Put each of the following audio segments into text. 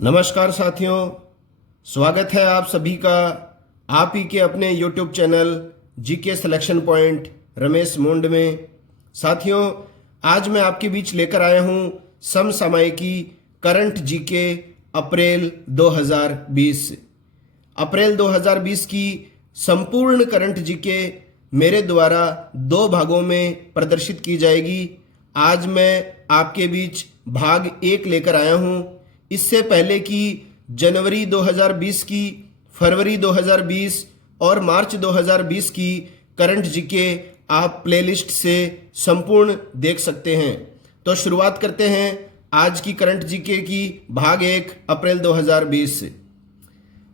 नमस्कार साथियों, स्वागत है आप सभी का आप ही के अपने YouTube channel GK selection point Ramesh मुंड में। साथियों, आज मैं आपके बीच लेकर आया हूं समसामयिकी करंट जीके अप्रैल 2020। अप्रैल 2020 की संपूर्ण करंट जीके मेरे द्वारा 2 भागों में प्रदर्शित की जाएगी। आज मैं आपके बीच भाग 1 लेकर आया हूं। इससे पहले कि जनवरी 2020 की, फरवरी 2020 और मार्च 2020 की करंट जीके आप प्लेलिस्ट से संपूर्ण देख सकते हैं। तो शुरुआत करते हैं आज की करंट जीके की भाग 1 अप्रैल 2020 से।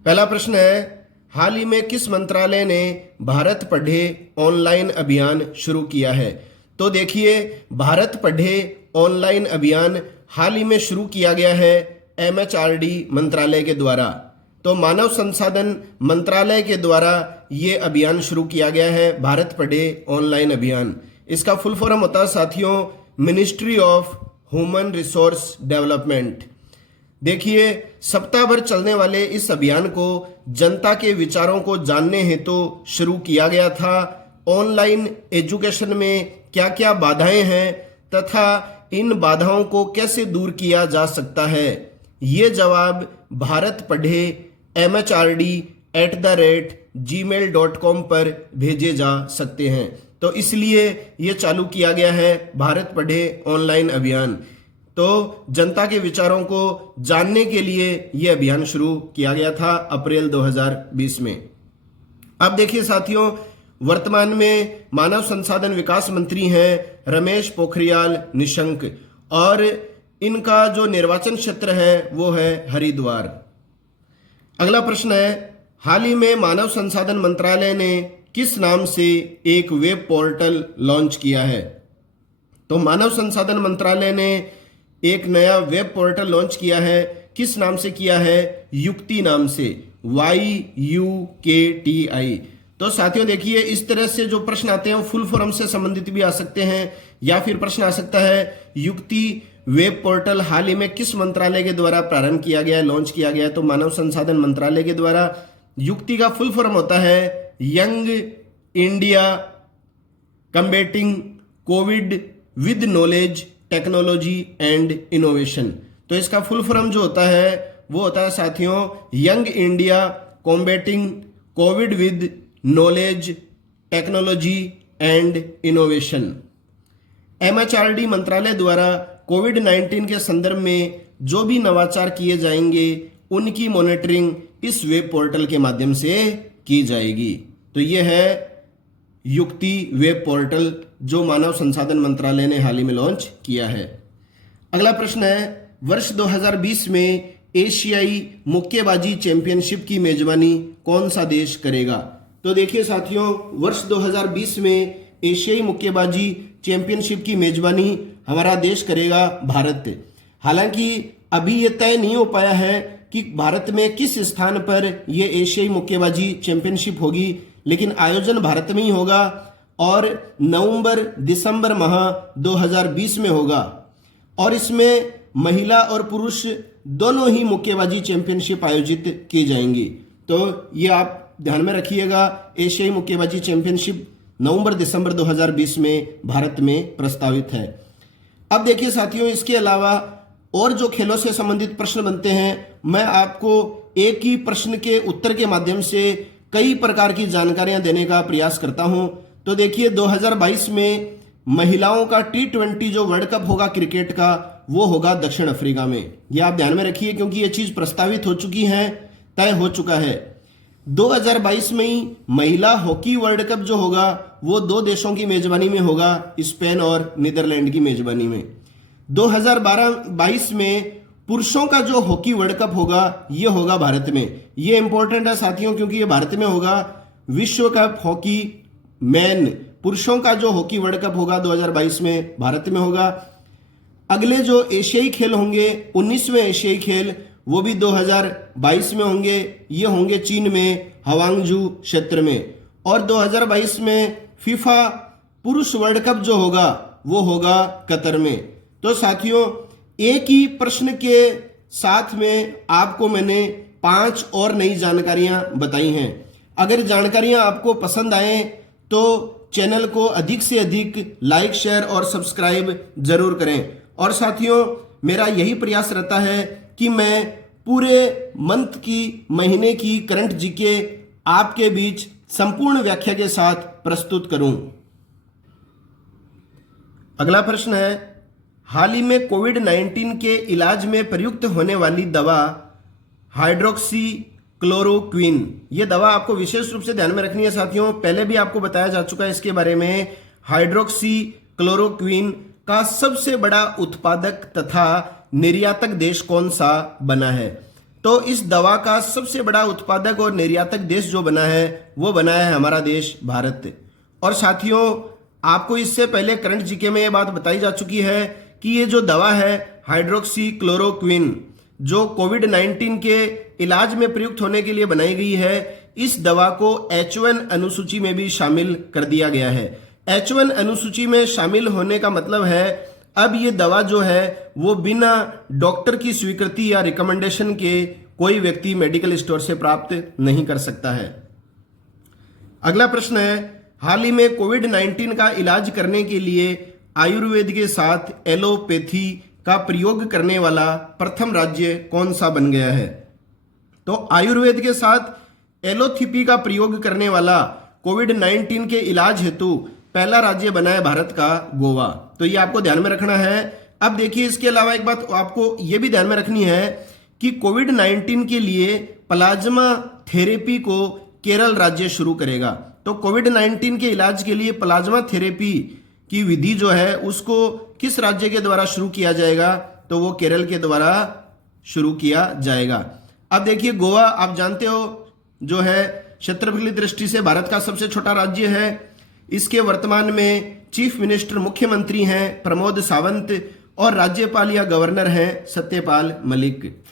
पहला प्रश्न है, हाल ही में किस मंत्रालय ने भारत पढ़े ऑनलाइन अभियान शुरू किया है? तो देखिए, भारत पढ़े ऑनलाइन अभियान हाल ही में शुरू किया गया है MHRD मंत्रालय के द्वारा। तो मानव संसाधन मंत्रालय के द्वारा ये अभियान शुरू किया गया है, भारत पढ़े ऑनलाइन अभियान। इसका फुल फॉर्म होता है साथियों ministry of human resource development. देखिए, सप्ताह भर चलने वाले इस अभियान को जनता के विचारों को जानने हेतु शुरू किया गया था। ऑनलाइन एजुकेशन में क्या क्या बाधाएं हैं तथा इन बाधाओं को कैसे दूर किया जा सकता है, ये जवाब भारत पढ़े MHRD@gmail.com पर भेजे जा सकते हैं। तो इसलिए ये चालू किया गया है भारत पढ़े ऑनलाइन अभियान। तो जनता के विचारों को जानने के लिए ये अभियान शुरू किया गया था अप्रैल 2020 में। अब देखिए साथियों, वर्तमान में मानव संसाधन विकास मंत्री हैं रमेश पोखरियाल निशंक और इनका जो निर्वाचन क्षेत्र है वो है हरिद्वार। अगला प्रश्न है, हाल ही में मानव संसाधन मंत्रालय ने किस नाम से एक वेब पोर्टल लॉन्च किया है? तो मानव संसाधन मंत्रालय ने एक नया वेब पोर्टल लॉन्च किया है। किस नाम से किया है? युक्ति नाम से, YUKTI। तो साथियों देखिए, इस तरह से जो प्रश्न आते हैं वो फुल फॉर्म से संबंधित भी आ सकते हैं, या फिर प्रश्न आ सकता है युक्ति वेब पोर्टल हाल ही में किस मंत्रालय के द्वारा प्रारंभ किया गया है, लॉन्च किया गया है? तो मानव संसाधन मंत्रालय के द्वारा। युक्ति का फुल फॉर्म होता है young India कम्बेटिंग Covid with knowledge technology and innovation. तो इसका फुल फॉर्म जो होता है वो होता है साथियों young India combating Covid with knowledge technology and innovation. MHRD मंत्रालय द्वारा कोविड-19 के संदर्भ में जो भी नवाचार किए जाएंगे उनकी मॉनिटरिंग इस वेब पोर्टल के माध्यम से की जाएगी। तो ये है युक्ति वेब पोर्टल जो मानव संसाधन मंत्रालय ने हाल ही में लॉन्च किया है। अगला प्रश्न है, वर्ष 2020 में एशियाई मुक्केबाजी चैंपियनशिप की मेजबानी कौन सा देश करेगा? तो देखिए साथियों, वर्ष 2020 में एशियाई मुक्केबाजी चैंपियनशिप की मेजबानी हमारा देश करेगा भारत। हालांकि अभी ये तय नहीं हो पाया है कि भारत में किस स्थान पर ये एशियाई मुक्केबाजी चैंपियनशिप होगी, लेकिन आयोजन भारत में ही होगा और नवंबर-दिसंबर माह 2020 में होगा। और इसमें महिला और पुरुष दोनों ही मुक्केबाजी चैंपियनशिप आयोजित की जाएंगी। तो ये आप ध्यान में रखिएगा, एशियाई मुक्केबाजी चैंपियनशिप नवंबर-दिसंबर 2020 में भारत में प्रस्तावित है। अब देखिए साथियों, इसके अलावा और जो खेलों से संबंधित प्रश्न बनते हैं, मैं आपको एक ही प्रश्न के उत्तर के माध्यम से कई प्रकार की जानकारियां देने का प्रयास करता हूं। तो देखिए, 2022 में महिलाओं का T20 जो वर्ल्ड कप होगा क्रिकेट का, वो होगा दक्षिण अफ्रीका में। ये आप ध्यान में रखिए क्योंकि ये चीज प्रस्तावित हो चुकी है, तय हो चुका है। 2022 में ही महिला हॉकी वर्ल्ड कप जो होगा वो 2 देशों की मेजबानी में होगा, स्पेन और नीदरलैंड की मेजबानी में। 2022 में पुरुषों का जो हॉकी वर्ल्ड कप होगा ये होगा भारत में। ये इंपॉर्टेंट है साथियों क्योंकि ये भारत में होगा। विश्व कप हॉकी मैन पुरुषों का जो हॉकी वर्ल्ड कप होगा 2022 में भारत में होगा। अगले जो एशियाई खेल होंगे 19वें एशियाई खेल, वो भी 2022 में होंगे। ये होंगे चीन में हवांगजू क्षेत्र में। और 2022 में फीफा पुरुष वर्ल्ड कप जो होगा वो होगा कतर में। तो साथियों, एक ही प्रश्न के साथ में आपको मैंने 5 और नई जानकारियां बताई हैं। अगर जानकारियां आपको पसंद आए तो चैनल को अधिक से अधिक लाइक, शेयर और सब्सक्राइब जरूर करें। और साथियों, मेरा यही प्रयास रहता है कि मैं पूरे मंथ की, महीने की करंट जीके आपके बीच संपूर्ण व्याख्या के साथ प्रस्तुत करूं। अगला प्रश्न है, हाल ही में कोविड-19 के इलाज में प्रयुक्त होने वाली दवा हाइड्रोक्सी क्लोरोक्विन, ये दवा आपको विशेष रूप से ध्यान में रखनी है साथियों। पहले भी आपको बताया जा चुका है इसके बारे में। हाइड्रोक्सी क्लोरोक्विन का सबसे बड़ा उत्पादक तथा निर्यातक देश कौन सा बना है? तो इस दवा का सबसे बड़ा उत्पादक और निर्यातक देश जो बना है वो बना है हमारा देश भारत। और साथियों, आपको इससे पहले करंट जीके में ये बात बताई जा चुकी है कि ये जो दवा है हाइड्रोक्सी क्लोरोक्विन, जो कोविड-19 के इलाज में प्रयुक्त होने के लिए बनाई गई है, इस दवा को H1 अनुसूची में भी शामिल कर दिया गया है। H1 अनुसूची में शामिल होने का मतलब है अब ये दवा जो है वो बिना डॉक्टर की स्वीकृति या रिकमेंडेशन के कोई व्यक्ति मेडिकल स्टोर से प्राप्त नहीं कर सकता है। अगला प्रश्न है, हाल ही में कोविड-19 का इलाज करने के लिए आयुर्वेद के साथ एलोपैथी का प्रयोग करने वाला प्रथम राज्य कौन सा बन गया है? तो आयुर्वेद के साथ एलोथेरेपी का प्रयोग करने वाला कोविड-19 के इलाज हेतु पहला राज्य बना है भारत का गोवा। तो ये आपको ध्यान में रखना है। अब देखिए, इसके अलावा एक बात आपको ये भी ध्यान में रखनी है कि कोविड-19 के लिए प्लाज्मा थेरेपी को केरल राज्य शुरू करेगा। तो कोविड-19 के इलाज के लिए प्लाज्मा थेरेपी की विधि जो है उसको किस राज्य के द्वारा शुरू किया जाएगा? तो वो केरल के द्वारा शुरू किया जाएगा। अब देखिए, गोवा आप जानते हो जो है क्षेत्रफल की दृष्टि से भारत का सबसे छोटा राज्य है। इसके वर्तमान में चीफ मिनिस्टर, मुख्यमंत्री हैं प्रमोद सावंत और राज्यपाल या गवर्नर हैं सत्यपाल मलिक।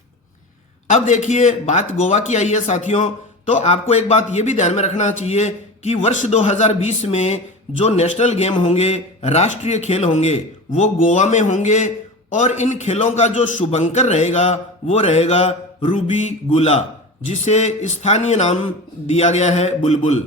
अब देखिए, बात गोवा की आई है साथियों, तो आपको एक बात यह भी ध्यान में रखना चाहिए कि वर्ष 2020 में जो नेशनल गेम होंगे, राष्ट्रीय खेल होंगे, वो गोवा में होंगे और इन खेलों का जो शुभंकर रहेगा वो रहेगा रूबी गुला, जिसे स्थानीय नाम दिया गया है बुलबुल।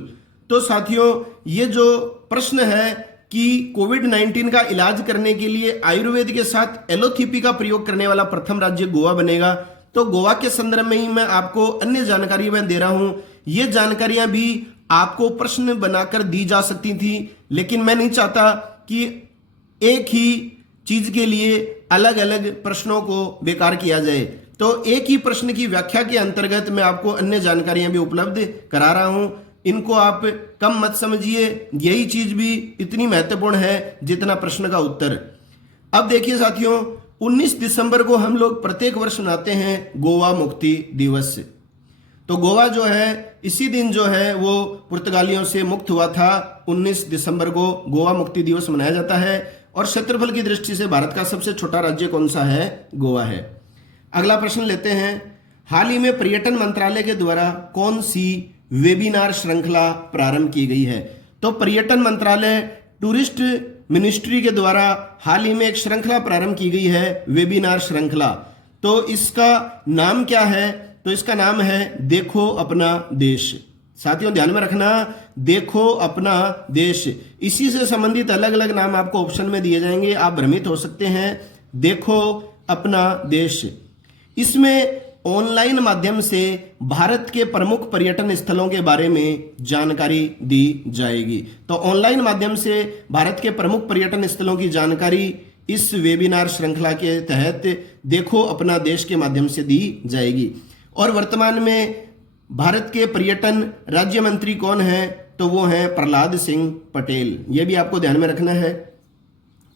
तो साथियों, ये जो प्रश्न है कि कोविड-19 का इलाज करने के लिए आयुर्वेद के साथ एलोथेरेपी का प्रयोग करने वाला प्रथम राज्य गोवा बनेगा, तो गोवा के संदर्भ में ही मैं आपको अन्य जानकारी मैं दे रहा हूं। ये जानकारियां भी आपको प्रश्न बनाकर दी जा सकती थी, लेकिन मैं नहीं चाहता कि एक ही चीज के लिए अलग अलग प्रश्नों को बेकार किया जाए। तो एक ही प्रश्न की व्याख्या के अंतर्गत मैं आपको अन्य जानकारियां भी उपलब्ध करा रहा हूं। इनको आप कम मत समझिए, यही चीज भी इतनी महत्वपूर्ण है जितना प्रश्न का उत्तर। अब देखिए साथियों, 19 दिसंबर को हम लोग प्रत्येक वर्ष मनाते हैं गोवा मुक्ति दिवस। तो गोवा जो है इसी दिन जो है वो पुर्तगालियों से मुक्त हुआ था। 19 दिसंबर को गोवा मुक्ति दिवस मनाया जाता है और क्षेत्रफल की दृष्टि से भारत का सबसे छोटा राज्य कौन सा है? गोवा है। अगला प्रश्न लेते हैं, हाल ही में पर्यटन मंत्रालय के द्वारा कौन सी वेबिनार श्रृंखला प्रारंभ की गई है? तो पर्यटन मंत्रालय, टूरिस्ट मिनिस्ट्री के द्वारा हाल ही में एक श्रृंखला प्रारंभ की गई है, वेबिनार श्रृंखला। तो इसका नाम क्या है? तो इसका नाम है देखो अपना देश। साथियों ध्यान में रखना, देखो अपना देश। इसी से संबंधित अलग अलग नाम आपको ऑप्शन में दिए जाएंगे, आप भ्रमित हो सकते हैं। देखो अपना देश, इसमें ऑनलाइन माध्यम से भारत के प्रमुख पर्यटन स्थलों के बारे में जानकारी दी जाएगी। तो ऑनलाइन माध्यम से भारत के प्रमुख पर्यटन स्थलों की जानकारी इस वेबिनार श्रृंखला के तहत देखो अपना देश के माध्यम से दी जाएगी। और वर्तमान में भारत के पर्यटन राज्य मंत्री कौन है? तो वो हैं प्रहलाद सिंह पटेल। ये भी आपको ध्यान में रखना है।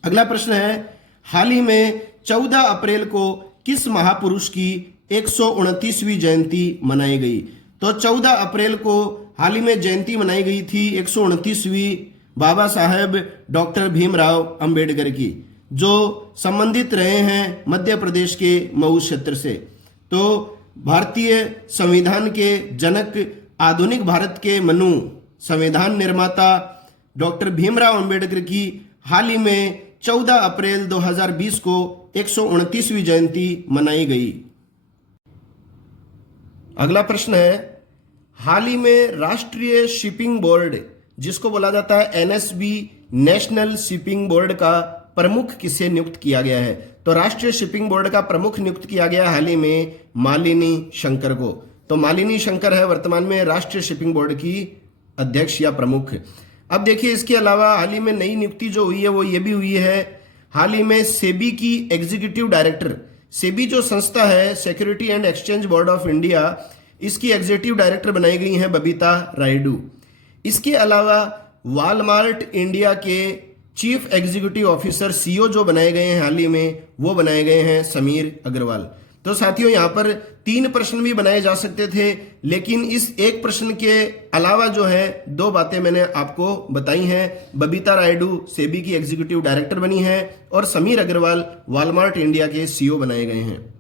अगला प्रश्न है, हाल ही में 14 अप्रैल को किस महापुरुष की 129वीं जयंती मनाई गई? तो 14 अप्रैल को हाल ही में जयंती मनाई गई थी 129वीं बाबा साहेब डॉक्टर भीमराव अंबेडकर की, जो संबंधित रहे हैं मध्य प्रदेश के मऊ क्षेत्र से। तो भारतीय संविधान के जनक, आधुनिक भारत के मनु, संविधान निर्माता डॉक्टर भीमराव अंबेडकर की हाल ही में 14 अप्रैल 2020 को 129वीं जयंती मनाई गई। अगला प्रश्न है, हाल ही में राष्ट्रीय शिपिंग बोर्ड जिसको बोला जाता है एनएसबी, नेशनल शिपिंग बोर्ड का प्रमुख किसे नियुक्त किया गया है? तो राष्ट्रीय शिपिंग बोर्ड का प्रमुख नियुक्त किया गया हाल ही में मालिनी शंकर को। तो मालिनी शंकर है वर्तमान में राष्ट्रीय शिपिंग बोर्ड की अध्यक्ष या प्रमुख। अब देखिए, इसके अलावा हाल ही में नई नियुक्ति जो हुई है वो ये भी हुई है, हाल ही में सेबी की एग्जीक्यूटिव डायरेक्टर, सेबी जो संस्था है security and exchange board of India, इसकी एग्जीक्यूटिव डायरेक्टर बनाई गई हैं बबीता रायडू। इसके अलावा वॉलमार्ट इंडिया के चीफ एग्जीक्यूटिव ऑफिसर सीईओ जो बनाए गए हैं हाल ही में, वो बनाए गए हैं समीर अग्रवाल। तो साथियों, यहाँ पर 3 प्रश्न भी बनाए जा सकते थे, लेकिन इस एक प्रश्न के अलावा जो है 2 बातें मैंने आपको बताई हैं। बबीता रायडू सेबी की एग्जीक्यूटिव डायरेक्टर बनी है और समीर अग्रवाल वॉलमार्ट इंडिया के सीईओ बनाए गए हैं।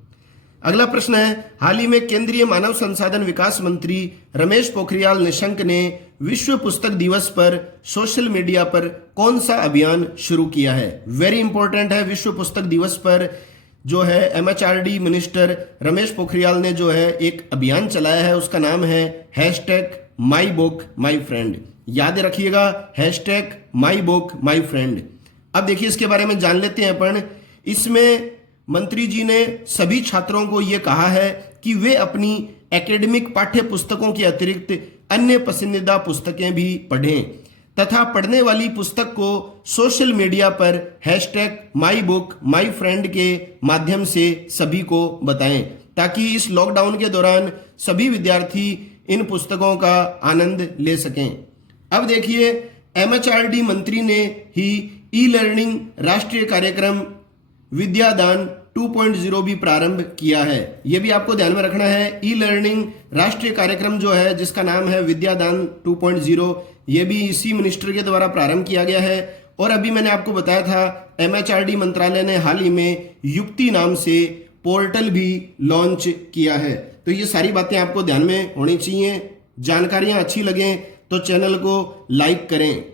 अगला प्रश्न है, हाल ही में केंद्रीय मानव संसाधन विकास मंत्री रमेश पोखरियाल निशंक ने विश्व पुस्तक दिवस पर सोशल मीडिया पर कौन सा अभियान शुरू किया है? वेरी इंपॉर्टेंट है। विश्व पुस्तक दिवस पर जो है एमएचआरडी मिनिस्टर रमेश पोखरियाल ने जो है एक अभियान चलाया है, उसका नाम है #MyBookMyFriend। याद रखिएगा, #MyBookMyFriend। अब देखिए, इसके बारे में जान लेते हैं अपन। इसमें मंत्री जी ने सभी छात्रों को यह कहा है कि वे अपनी एकेडमिक पाठ्य पुस्तकों के अतिरिक्त अन्य पसंदीदा पुस्तकें भी पढ़ें तथा पढ़ने वाली पुस्तक को सोशल मीडिया पर #MyBookMyFriend के माध्यम से सभी को बताएं, ताकि इस लॉकडाउन के दौरान सभी विद्यार्थी इन पुस्तकों का आनंद ले सकें। अब देखिए, एमएचआरडी मंत्री ने ही ई लर्निंग राष्ट्रीय कार्यक्रम विद्यादान 2.0 भी प्रारंभ किया है। यह भी आपको ध्यान में रखना है। ई लर्निंग राष्ट्रीय कार्यक्रम जो है, जिसका नाम है विद्यादान 2.0, यह भी इसी मिनिस्टर के द्वारा प्रारंभ किया गया है। और अभी मैंने आपको बताया था, एमएचआरडी मंत्रालय ने हाल ही में युक्ति नाम से पोर्टल भी लॉन्च किया है। तो ये सारी बातें आपको ध्यान में होनी चाहिए। जानकारियां अच्छी लगें तो चैनल को लाइक करें।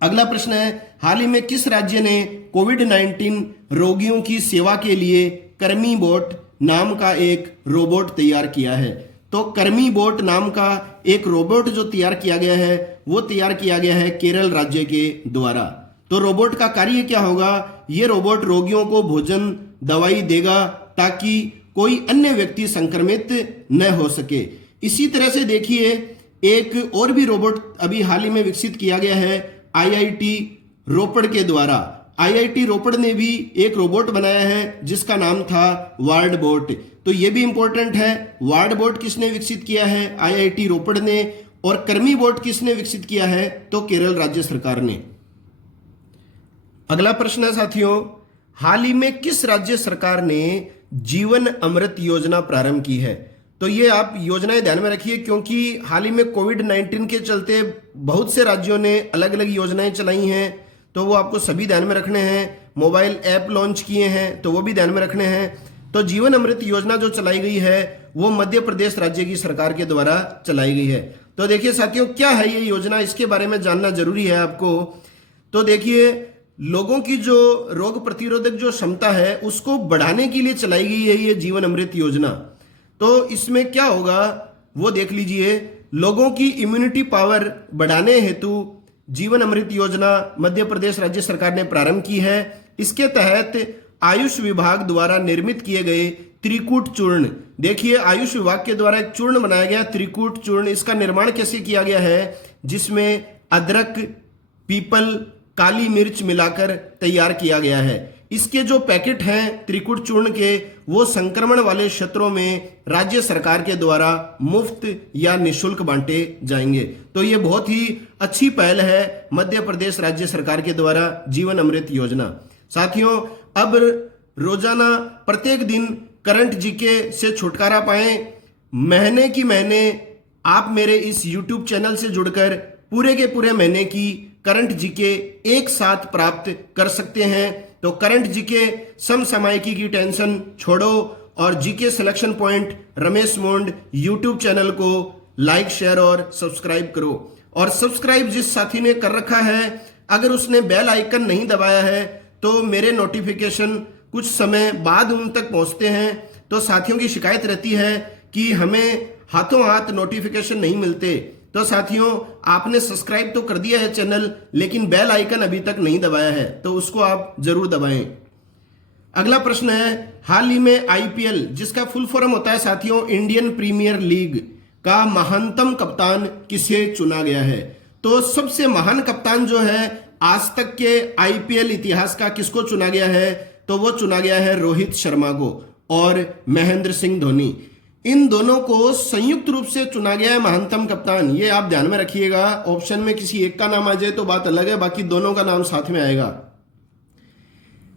अगला प्रश्न है, हाल ही में किस राज्य ने कोविड-19 रोगियों की सेवा के लिए कर्मी बोट नाम का एक रोबोट तैयार किया है? तो कर्मी बोट नाम का एक रोबोट जो तैयार किया गया है, वो तैयार किया गया है केरल राज्य के द्वारा। तो रोबोट का कार्य क्या होगा? ये रोबोट रोगियों को भोजन, दवाई देगा ताकि कोई अन्य व्यक्ति संक्रमित न हो सके। इसी तरह से देखिए, एक और भी रोबोट अभी हाल ही में विकसित किया गया है आईआईटी रोपड़ के द्वारा। आईआईटी रोपड़ ने भी एक रोबोट बनाया है जिसका नाम था वार्ड बोट। तो ये भी इंपॉर्टेंट है। वार्ड बोट किसने विकसित किया है? आईआईटी रोपड़ ने। और कर्मी बोट किसने विकसित किया है? तो केरल राज्य सरकार ने। अगला प्रश्न है साथियों, हाल ही में किस राज्य सरकार ने जीवन अमृत योजना प्रारंभ की है? तो ये आप योजनाएं ध्यान में रखिए, क्योंकि हाल ही में कोविड-19 के चलते बहुत से राज्यों ने अलग अलग योजनाएं चलाई हैं, तो वो आपको सभी ध्यान में रखने हैं। मोबाइल ऐप लॉन्च किए हैं, तो वो भी ध्यान में रखने हैं। तो जीवन अमृत योजना जो चलाई गई है वो मध्य प्रदेश राज्य की सरकार के द्वारा चलाई गई है। तो देखिए साथियों, क्या है ये योजना, इसके बारे में जानना जरूरी है आपको। तो देखिए, लोगों की जो रोग प्रतिरोधक जो क्षमता है उसको बढ़ाने के लिए चलाई गई है ये जीवन अमृत योजना। तो इसमें क्या होगा वो देख लीजिए। लोगों की इम्यूनिटी पावर बढ़ाने हेतु जीवन अमृत योजना मध्य प्रदेश राज्य सरकार ने प्रारंभ की है। इसके तहत आयुष विभाग द्वारा निर्मित किए गए त्रिकूट चूर्ण, देखिए आयुष विभाग के द्वारा एक चूर्ण बनाया गया त्रिकूट चूर्ण। इसका निर्माण कैसे किया गया है? जिसमें अदरक, पीपल, काली मिर्च मिलाकर तैयार किया गया है। इसके जो पैकेट हैं त्रिकूट चूर्ण के, वो संक्रमण वाले क्षेत्रों में राज्य सरकार के द्वारा मुफ्त या निशुल्क बांटे जाएंगे। तो ये बहुत ही अच्छी पहल है मध्य प्रदेश राज्य सरकार के द्वारा जीवन अमृत योजना। साथियों, अब रोजाना प्रत्येक दिन करंट जीके से छुटकारा पाएं। महीने की महीने आप मेरे इस YouTube चैनल से जुड़कर पूरे के पूरे महीने की करंट जीके एक साथ प्राप्त कर सकते हैं। तो करंट जीके समसामयिकी की टेंशन छोड़ो और जीके सिलेक्शन पॉइंट रमेश मोंड YouTube चैनल को लाइक, शेयर और सब्सक्राइब करो। और सब्सक्राइब जिस साथी ने कर रखा है, अगर उसने बेल आइकन नहीं दबाया है तो मेरे नोटिफिकेशन कुछ समय बाद उन तक पहुंचते हैं। तो साथियों की शिकायत रहती है कि हमें हाथों हाथ नोटिफिकेशन नहीं मिलते, तो साथियों आपने सब्सक्राइब तो कर दिया है चैनल, लेकिन बेल आइकन अभी तक नहीं दबाया है, तो उसको आप जरूर दबाएं। अगला प्रश्न है, हाल ही में आईपीएल, जिसका फुल फॉर्म होता है साथियों इंडियन प्रीमियर लीग, का महानतम कप्तान किसे चुना गया है? तो सबसे महान कप्तान जो है आज तक के आईपीएल इतिहास का, किसको चुना गया है? तो वो चुना गया है रोहित शर्मा को और महेंद्र सिंह धोनी। इन दोनों को संयुक्त रूप से चुना गया है महानतम कप्तान। ये आप ध्यान में रखिएगा, ऑप्शन में किसी एक का नाम आ जाए तो बात अलग है, बाकी दोनों का नाम साथ में आएगा।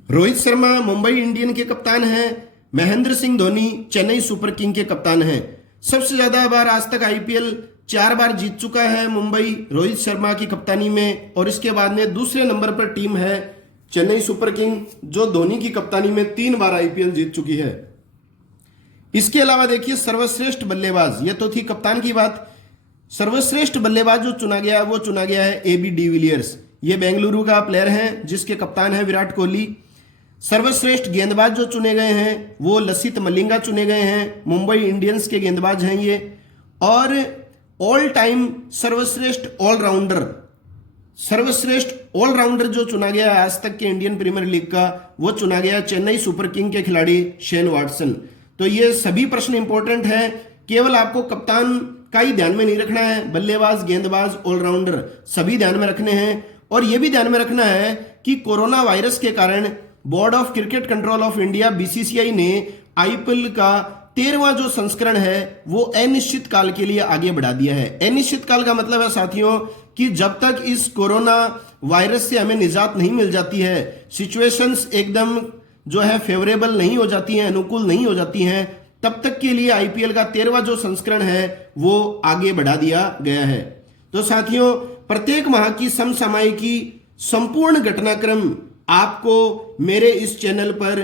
रोहित शर्मा मुंबई इंडियन के कप्तान हैं, महेंद्र सिंह धोनी चेन्नई सुपर किंग के कप्तान हैं। सबसे ज्यादा बार आज तक आईपीएल 4 बार जीत चुका है मुंबई रोहित शर्मा की कप्तानी में, और इसके बाद में दूसरे नंबर पर टीम है चेन्नई सुपर किंग, जो धोनी की कप्तानी में 3 बार आईपीएल जीत चुकी है। इसके अलावा देखिए सर्वश्रेष्ठ बल्लेबाज, ये तो थी कप्तान की बात। सर्वश्रेष्ठ बल्लेबाज जो चुना गया है वो चुना गया है एबी डिविलियर्स। ये बेंगलुरु का प्लेयर है जिसके कप्तान है विराट कोहली। सर्वश्रेष्ठ गेंदबाज जो चुने गए हैं वो लसित मलिंगा चुने गए हैं, मुंबई इंडियंस के गेंदबाज हैं ये। और ऑल टाइम सर्वश्रेष्ठ ऑलराउंडर, सर्वश्रेष्ठ ऑलराउंडर जो चुना गया है आज तक के इंडियन प्रीमियर लीग का, वो चुना गया चेन्नई सुपर किंग के खिलाड़ी शेन वाटसन। तो ये सभी प्रश्न इंपॉर्टेंट है, केवल आपको कप्तान का ही ध्यान में नहीं रखना है, बल्लेबाज, गेंदबाज, ऑलराउंडर सभी ध्यान में रखने हैं। और यह भी ध्यान में रखना है कि कोरोना वायरस के कारण board of cricket control of India BCCI ने आईपीएल का 13वां जो संस्करण है वो अनिश्चित काल के लिए आगे बढ़ा दिया है। अनिश्चित काल का मतलब है साथियों कि जब तक इस कोरोना वायरस से हमें निजात नहीं मिल जाती है, सिचुएशंस एकदम जो है फेवरेबल नहीं हो जाती हैं, अनुकूल नहीं हो जाती हैं, तब तक के लिए आईपीएल का 13वां जो संस्करण है वो आगे बढ़ा दिया गया है। तो साथियों प्रत्येक माह की समसामयिकी संपूर्ण घटनाक्रम आपको मेरे इस चैनल पर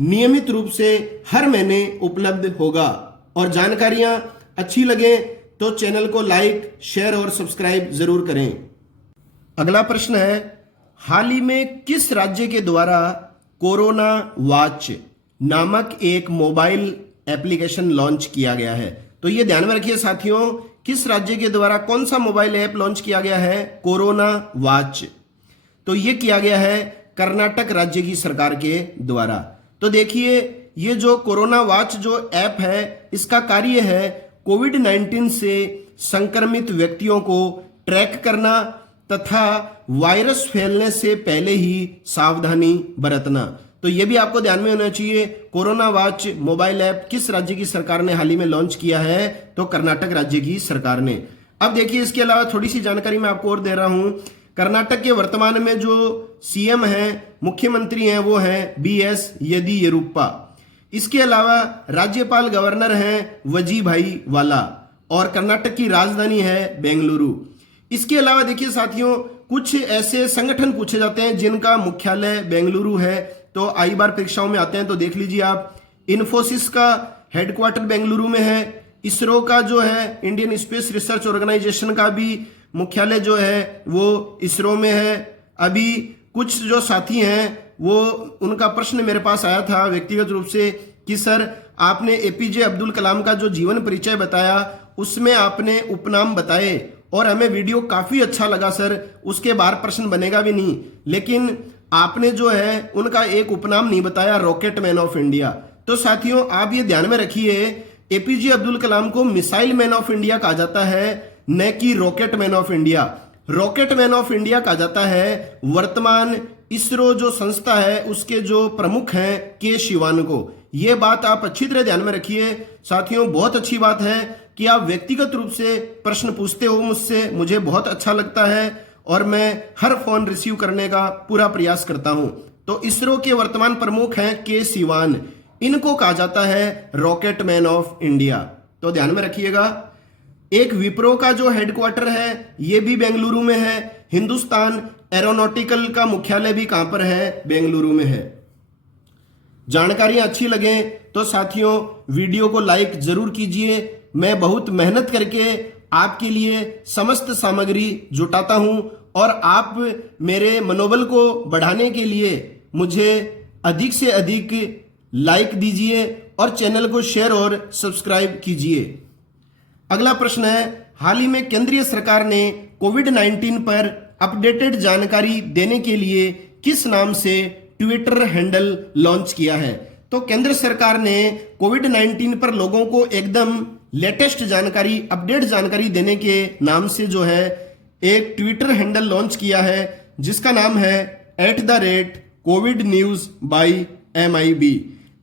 नियमित रूप से हर महीने उपलब्ध होगा। और जानकारियां अच्छी लगे तो चैनल को लाइक, शेयर और सब्सक्राइब जरूर करें। अगला प्रश्न है, हाल ही में किस राज्य के द्वारा कोरोना वॉच नामक एक मोबाइल एप्लीकेशन लॉन्च किया गया है? तो ये ध्यान में रखिए साथियों, किस राज्य के द्वारा कौन सा मोबाइल ऐप लॉन्च किया गया है? Corona watch. तो ये किया गया है कर्नाटक राज्य की सरकार के द्वारा। तो देखिए ये जो कोरोना वॉच जो ऐप है, इसका कार्य है कोविड-19 से संक्रमित व्यक्तियों को ट्रैक करना तथा वायरस फैलने से पहले ही सावधानी बरतना। तो ये भी आपको ध्यान में होना चाहिए। कोरोना वॉच मोबाइल ऐप किस राज्य की सरकार ने हाल ही में लॉन्च किया है? तो कर्नाटक राज्य की सरकार ने। अब देखिए इसके अलावा थोड़ी सी जानकारी मैं आपको और दे रहा हूं। कर्नाटक के वर्तमान में जो सीएम हैं, मुख्यमंत्री हैं, वो हैं बीएस येदियुरप्पा। इसके अलावा राज्यपाल गवर्नर हैं वजीभाई वाला, और कर्नाटक की राजधानी है बेंगलुरु। इसके अलावा देखिए साथियों कुछ ऐसे संगठन पूछे जाते हैं जिनका मुख्यालय बेंगलुरु है, तो आई बार परीक्षाओं में आते हैं, तो देख लीजिए आप। इन्फोसिस का हेडक्वार्टर बेंगलुरु में है। इसरो का जो है इंडियन स्पेस रिसर्च ऑर्गेनाइजेशन का भी मुख्यालय जो है वो इसरो में है। अभी कुछ जो साथी हैं वो, उनका प्रश्न मेरे पास आया था व्यक्तिगत रूप से कि सर आपने एपीजे अब्दुल कलाम का जो जीवन परिचय बताया उसमें आपने उपनाम बताए और हमें वीडियो काफी अच्छा लगा सर, उसके बाहर प्रश्न बनेगा भी नहीं, लेकिन आपने जो है उनका एक उपनाम नहीं बताया, रॉकेट मैन ऑफ इंडिया। तो साथियों आप ये ध्यान में रखिए, एपीजे अब्दुल कलाम को मिसाइल मैन ऑफ इंडिया कहा जाता है, न कि rocket man of India. Rocket man of India कहा जाता है वर्तमान इसरो जो संस्था है उसके जो प्रमुख हैं के शिवान को। ये बात आप अच्छी तरह ध्यान में रखिए साथियों। बहुत अच्छी बात है कि आप व्यक्तिगत रूप से प्रश्न पूछते हो मुझसे, मुझे बहुत अच्छा लगता है और मैं हर फोन रिसीव करने का पूरा प्रयास करता हूं। तो इसरो के वर्तमान प्रमुख हैं के शिवान, इनको कहा जाता है रॉकेट मैन ऑफ इंडिया। तो ध्यान में रखिएगा। एक विप्रो का जो हेडक्वार्टर है ये भी बेंगलुरु में है। हिंदुस्तान एरोनॉटिकल का मुख्यालय भी कहां पर है? बेंगलुरु में है। जानकारियां अच्छी लगे तो साथियों वीडियो को लाइक जरूर कीजिए। मैं बहुत मेहनत करके आपके लिए समस्त सामग्री जुटाता हूं और आप मेरे मनोबल को बढ़ाने के लिए मुझे अधिक से अधिक लाइक दीजिए और चैनल को शेयर और सब्सक्राइब कीजिए। अगला प्रश्न है, हाल ही में केंद्रीय सरकार ने कोविड-19 पर अपडेटेड जानकारी देने के लिए किस नाम से ट्विटर हैंडल लॉन्च किया है? तो केंद्र सरकार ने कोविड-19 पर लोगों को एकदम लेटेस्ट जानकारी, अपडेट जानकारी देने के नाम से जो है एक ट्विटर हैंडल लॉन्च किया है, जिसका नाम है @COVID News by MIB।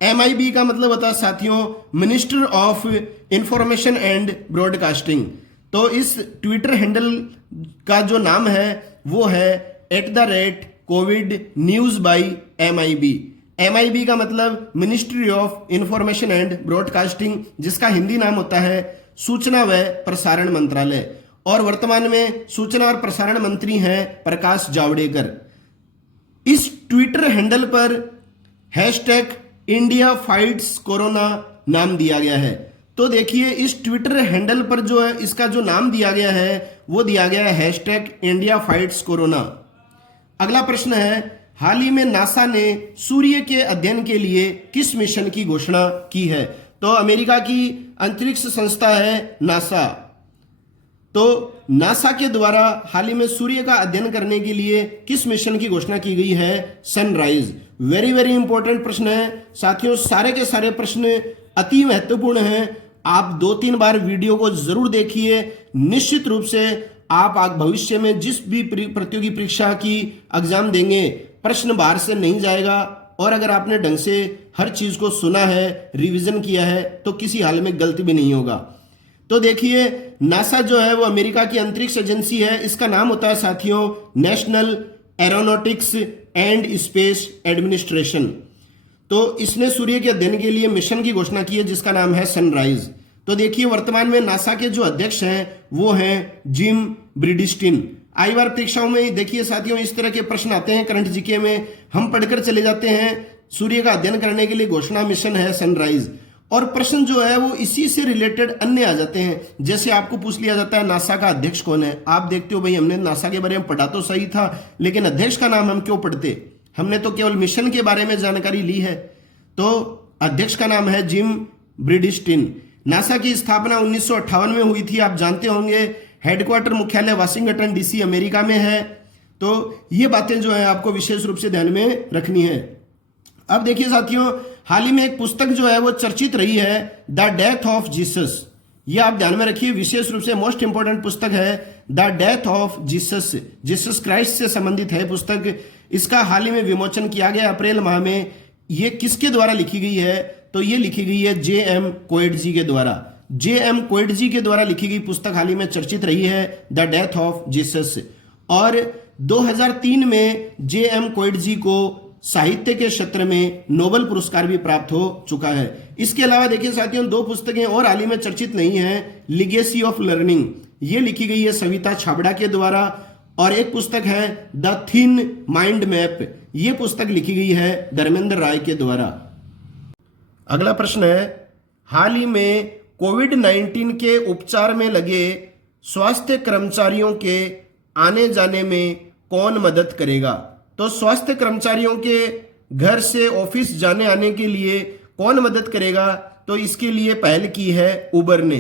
MIB का मतलब होता है साथियों minister of information and broadcasting. तो इस ट्विटर हैंडल का जो नाम है वो है @COVID News by MIB। MIB का मतलब ministry of information and broadcasting, जिसका हिंदी नाम होता है सूचना व प्रसारण मंत्रालय, और वर्तमान में सूचना और प्रसारण मंत्री हैं प्रकाश जावड़ेकर। इस ट्विटर हैंडल पर #India Fights Corona नाम दिया गया है। तो देखिए इस ट्विटर हैंडल पर जो है इसका जो नाम दिया गया है वो दिया गया है #India Fights Corona। अगला प्रश्न है, हाल ही में नासा ने सूर्य के अध्ययन के लिए किस मिशन की घोषणा की है? तो अमेरिका की अंतरिक्ष संस्था है नासा। तो नासा के द्वारा हाल ही में सूर्य का अध्ययन करने के लिए किस मिशन की घोषणा की गई है? सनराइज। वेरी वेरी इंपॉर्टेंट प्रश्न है साथियों, सारे के सारे प्रश्न अति महत्वपूर्ण हैं। आप 2-3 बार वीडियो को जरूर देखिए। निश्चित रूप से आप भविष्य में जिस भी प्रतियोगी परीक्षा की एग्जाम देंगे प्रश्न बाहर से नहीं जाएगा, और अगर आपने ढंग से हर चीज को सुना है, रिवीजन किया है, तो किसी हाल में गलती भी नहीं होगा। तो देखिए नासा जो है वो अमेरिका की अंतरिक्ष एजेंसी है। इसका नाम होता है साथियों national aeronautics and space administration. तो इसने सूर्य के अध्ययन के लिए मिशन की घोषणा की है जिसका नाम है सनराइज। तो देखिए वर्तमान में नासा के जो अध्यक्ष हैं वो हैं जिम ब्रिडिस्टिन। आई बार परीक्षाओं में देखिए साथियों इस तरह के प्रश्न आते हैं, करंट जीके में हम पढ़कर चले जाते हैं सूर्य का अध्ययन करने के लिए घोषणा मिशन है सनराइज, और प्रश्न जो है वो इसी से रिलेटेड अन्य आ जाते हैं। जैसे आपको पूछ लिया जाता है नासा का अध्यक्ष कौन है, आप देखते हो भाई हमने नासा के बारे में पढ़ा तो सही था, लेकिन अध्यक्ष का नाम हम क्यों पढ़ते? हमने तो केवल मिशन के बारे में जानकारी ली है। तो अध्यक्ष का नाम है जिम ब्रिडिस्टिन। नासा की स्थापना 1958 में हुई थी, आप जानते होंगे। हेडक्वार्टर मुख्यालय वाशिंगटन DC अमेरिका में है। तो ये बातें जो है आपको विशेष रूप से ध्यान में रखनी है। अब देखिए साथियों हाल ही में एक पुस्तक जो है वो चर्चित रही है, द डेथ ऑफ जीसस। ये आप ध्यान में रखिए, विशेष रूप से मोस्ट इंपोर्टेंट पुस्तक है the death of Jesus, Jesus Christ से संबंधित है पुस्तक। इसका हाल ही में विमोचन किया गया अप्रैल माह में। ये किसके द्वारा लिखी गई है? तो ये लिखी गई है J.M. कोएटजी के द्वारा। J.M. कोएटजी के द्वारा लिखी गई पुस्तक हाल ही में चर्चित रही है द डेथ ऑफ जीसस। और 2003 में J.M. कोएटजी को साहित्य के क्षेत्र में नोबेल पुरस्कार भी प्राप्त हो चुका है। इसके अलावा देखिए साथियों 2 पुस्तकें और हाल ही में चर्चित नहीं है, लिगेसी ऑफ लर्निंग, ये लिखी गई है सविता छाबड़ा के द्वारा, और एक पुस्तक है द थिन माइंड मैप, ये पुस्तक लिखी गई है धर्मेंद्र राय के द्वारा। अगला प्रश्न है, हाल ही में कोविड-19 के उपचार में लगे स्वास्थ्य कर्मचारियों के आने जाने में कौन मदद करेगा? तो स्वास्थ्य कर्मचारियों के घर से ऑफिस जाने आने के लिए कौन मदद करेगा? तो इसके लिए पहल की है उबर ने।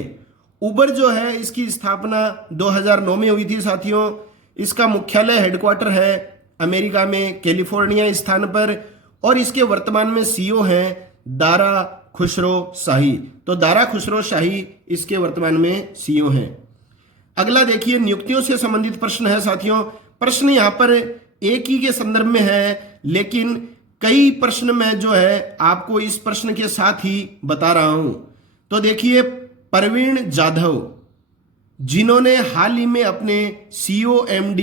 उबर जो है इसकी स्थापना 2009 में हुई थी साथियों। इसका मुख्यालय हेडक्वार्टर है अमेरिका में कैलिफोर्निया स्थान पर, और इसके वर्तमान में CEO हैं दारा खुसरो शाही। तो दारा खुसरो शाही इसके वर्तमान में CEO हैं। अगला देखिए नियुक्तियों से संबंधित प्रश्न है साथियों। प्रश्न यहाँ पर एक ही के संदर्भ में है, लेकिन कई प्रश्न में जो है आपको इस प्रश्न के साथ ही बता रहा हूं। तो देखिए प्रवीण जाधव जिन्होंने हाल ही में अपने COMD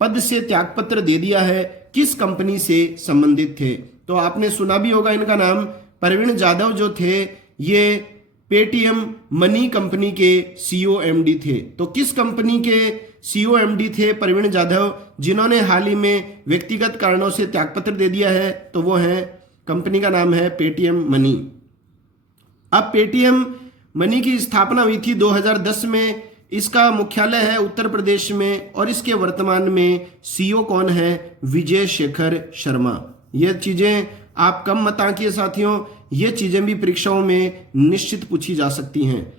पद से त्यागपत्र दे दिया है, किस कंपनी से संबंधित थे? तो आपने सुना भी होगा इनका नाम। प्रवीण जाधव जो थे ये पेटीएम मनी कंपनी के COMD थे। तो किस कंपनी के COMD थे प्रवीण जाधव, जिन्होंने हाल ही में व्यक्तिगत कारणों से त्यागपत्र दे दिया है? तो वो है, कंपनी का नाम है पेटीएम मनी। अब पेटीएम मनी की स्थापना हुई थी 2010 में। इसका मुख्यालय है उत्तर प्रदेश में, और इसके वर्तमान में CEO कौन है? विजय शेखर शर्मा। ये चीजें आप कम मत आंकिए साथियों, ये चीजें भी परीक्षाओं में निश्चित पूछी जा सकती हैं।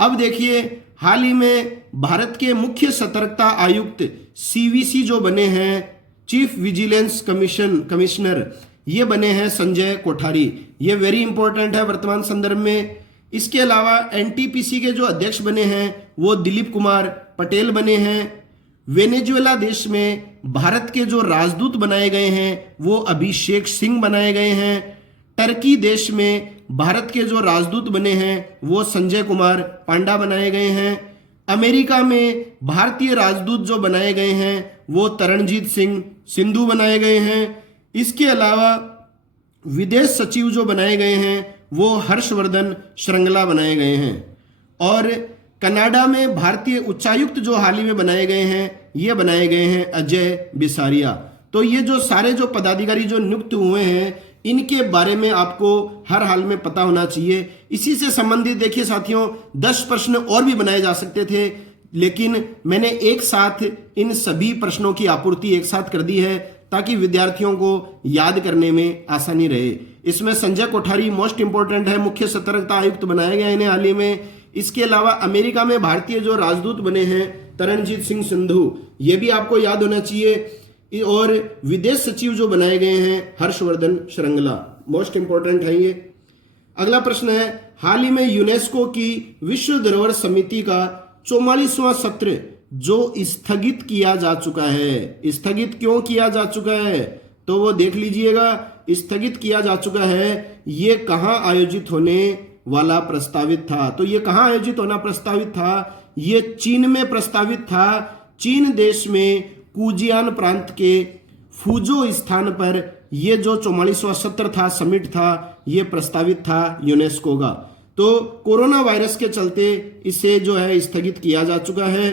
अब देखिए, हाल ही में भारत के मुख्य सतर्कता आयुक्त CVC जो बने हैं, चीफ विजिलेंस कमिश्नर, ये बने हैं संजय कोठारी। ये वेरी इंपॉर्टेंट है वर्तमान संदर्भ में। इसके अलावा NTPC के जो अध्यक्ष बने हैं वो दिलीप कुमार पटेल बने हैं। वेनेजुएला देश में भारत के जो राजदूत बनाए गए हैं वो अभिषेक सिंह बनाए गए हैं। टर्की देश में भारत के जो राजदूत बने हैं वो संजय कुमार पांडा बनाए गए हैं। अमेरिका में भारतीय राजदूत जो बनाए गए हैं वो तरणजीत सिंह सिंधु बनाए गए हैं। इसके अलावा विदेश सचिव जो बनाए गए हैं वो हर्षवर्धन श्रृंगला बनाए गए हैं। और कनाडा में भारतीय उच्चायुक्त जो हाल ही में बनाए गए हैं ये बनाए गए हैं अजय बिसारिया। तो ये जो सारे जो पदाधिकारी जो नियुक्त हुए हैं इनके बारे में आपको हर हाल में पता होना चाहिए। इसी से संबंधित देखिए साथियों, 10 प्रश्न और भी बनाए जा सकते थे, लेकिन मैंने एक साथ इन सभी प्रश्नों की आपूर्ति एक साथ कर दी है ताकि विद्यार्थियों को याद करने में आसानी रहे। इसमें संजय कोठारी मोस्ट इंपोर्टेंट है, मुख्य सतर्कता आयुक्त बनाया गया इन्हें हाल ही में। इसके अलावा अमेरिका में भारतीय जो राजदूत बने हैं तरणजीत सिंह सिंधु, ये भी आपको याद होना चाहिए। और विदेश सचिव जो बनाए गए हैं हर्षवर्धन श्रृंगला, मोस्ट इंपोर्टेंट है ये। अगला प्रश्न है, हाल ही में यूनेस्को की विश्व धरोहर समिति का 44वां सत्र जो स्थगित किया जा चुका है, स्थगित क्यों किया जा चुका है तो वो देख लीजिएगा। स्थगित किया जा चुका है, ये कहां आयोजित होने वाला प्रस्तावित था। तो ये कहां आयोजित होना प्रस्तावित था, ये चीन में प्रस्तावित था। चीन देश में कुजियान प्रांत के फुजो स्थान पर ये जो 44वां सत्र था, समिट था, ये प्रस्तावित था यूनेस्को का। तो कोरोना वायरस के चलते इसे जो है स्थगित किया जा चुका है।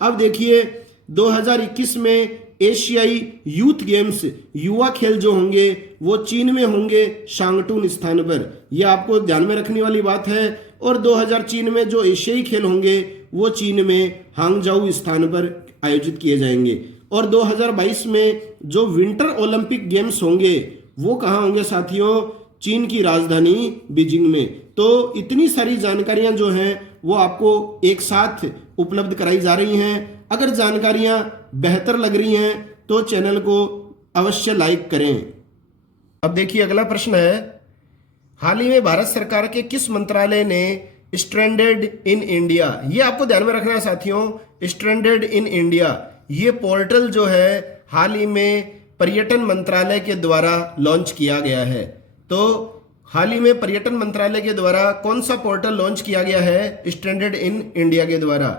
अब देखिए 2021 में एशियाई यूथ गेम्स, युवा खेल जो होंगे वो चीन में होंगे, शांगटून स्थान पर, यह आपको ध्यान में रखने वाली बात है। और 2000 चीन में जो एशियाई खेल होंगे वो चीन में हांगजाऊ स्थान पर आयोजित किए जाएंगे। और 2022 में जो विंटर ओलंपिक गेम्स होंगे वो कहाँ होंगे साथियों, चीन की राजधानी बीजिंग में। तो इतनी सारी जानकारियां जो हैं वो आपको एक साथ उपलब्ध कराई जा रही हैं। अगर जानकारियां बेहतर लग रही हैं तो चैनल को अवश्य लाइक करें। अब देखिए अगला प्रश्न है, हाल ही में भारत सरकार के किस मंत्रालय ने स्ट्रैंडेड इन इंडिया, ये आपको ध्यान में रखना है साथियों, स्ट्रैंडेड इन इंडिया ये पोर्टल जो है हाल ही में पर्यटन मंत्रालय के द्वारा लॉन्च किया गया है। तो हाल ही में पर्यटन मंत्रालय के द्वारा कौन सा पोर्टल लॉन्च किया गया है, स्ट्रैंडेड इन इंडिया के द्वारा।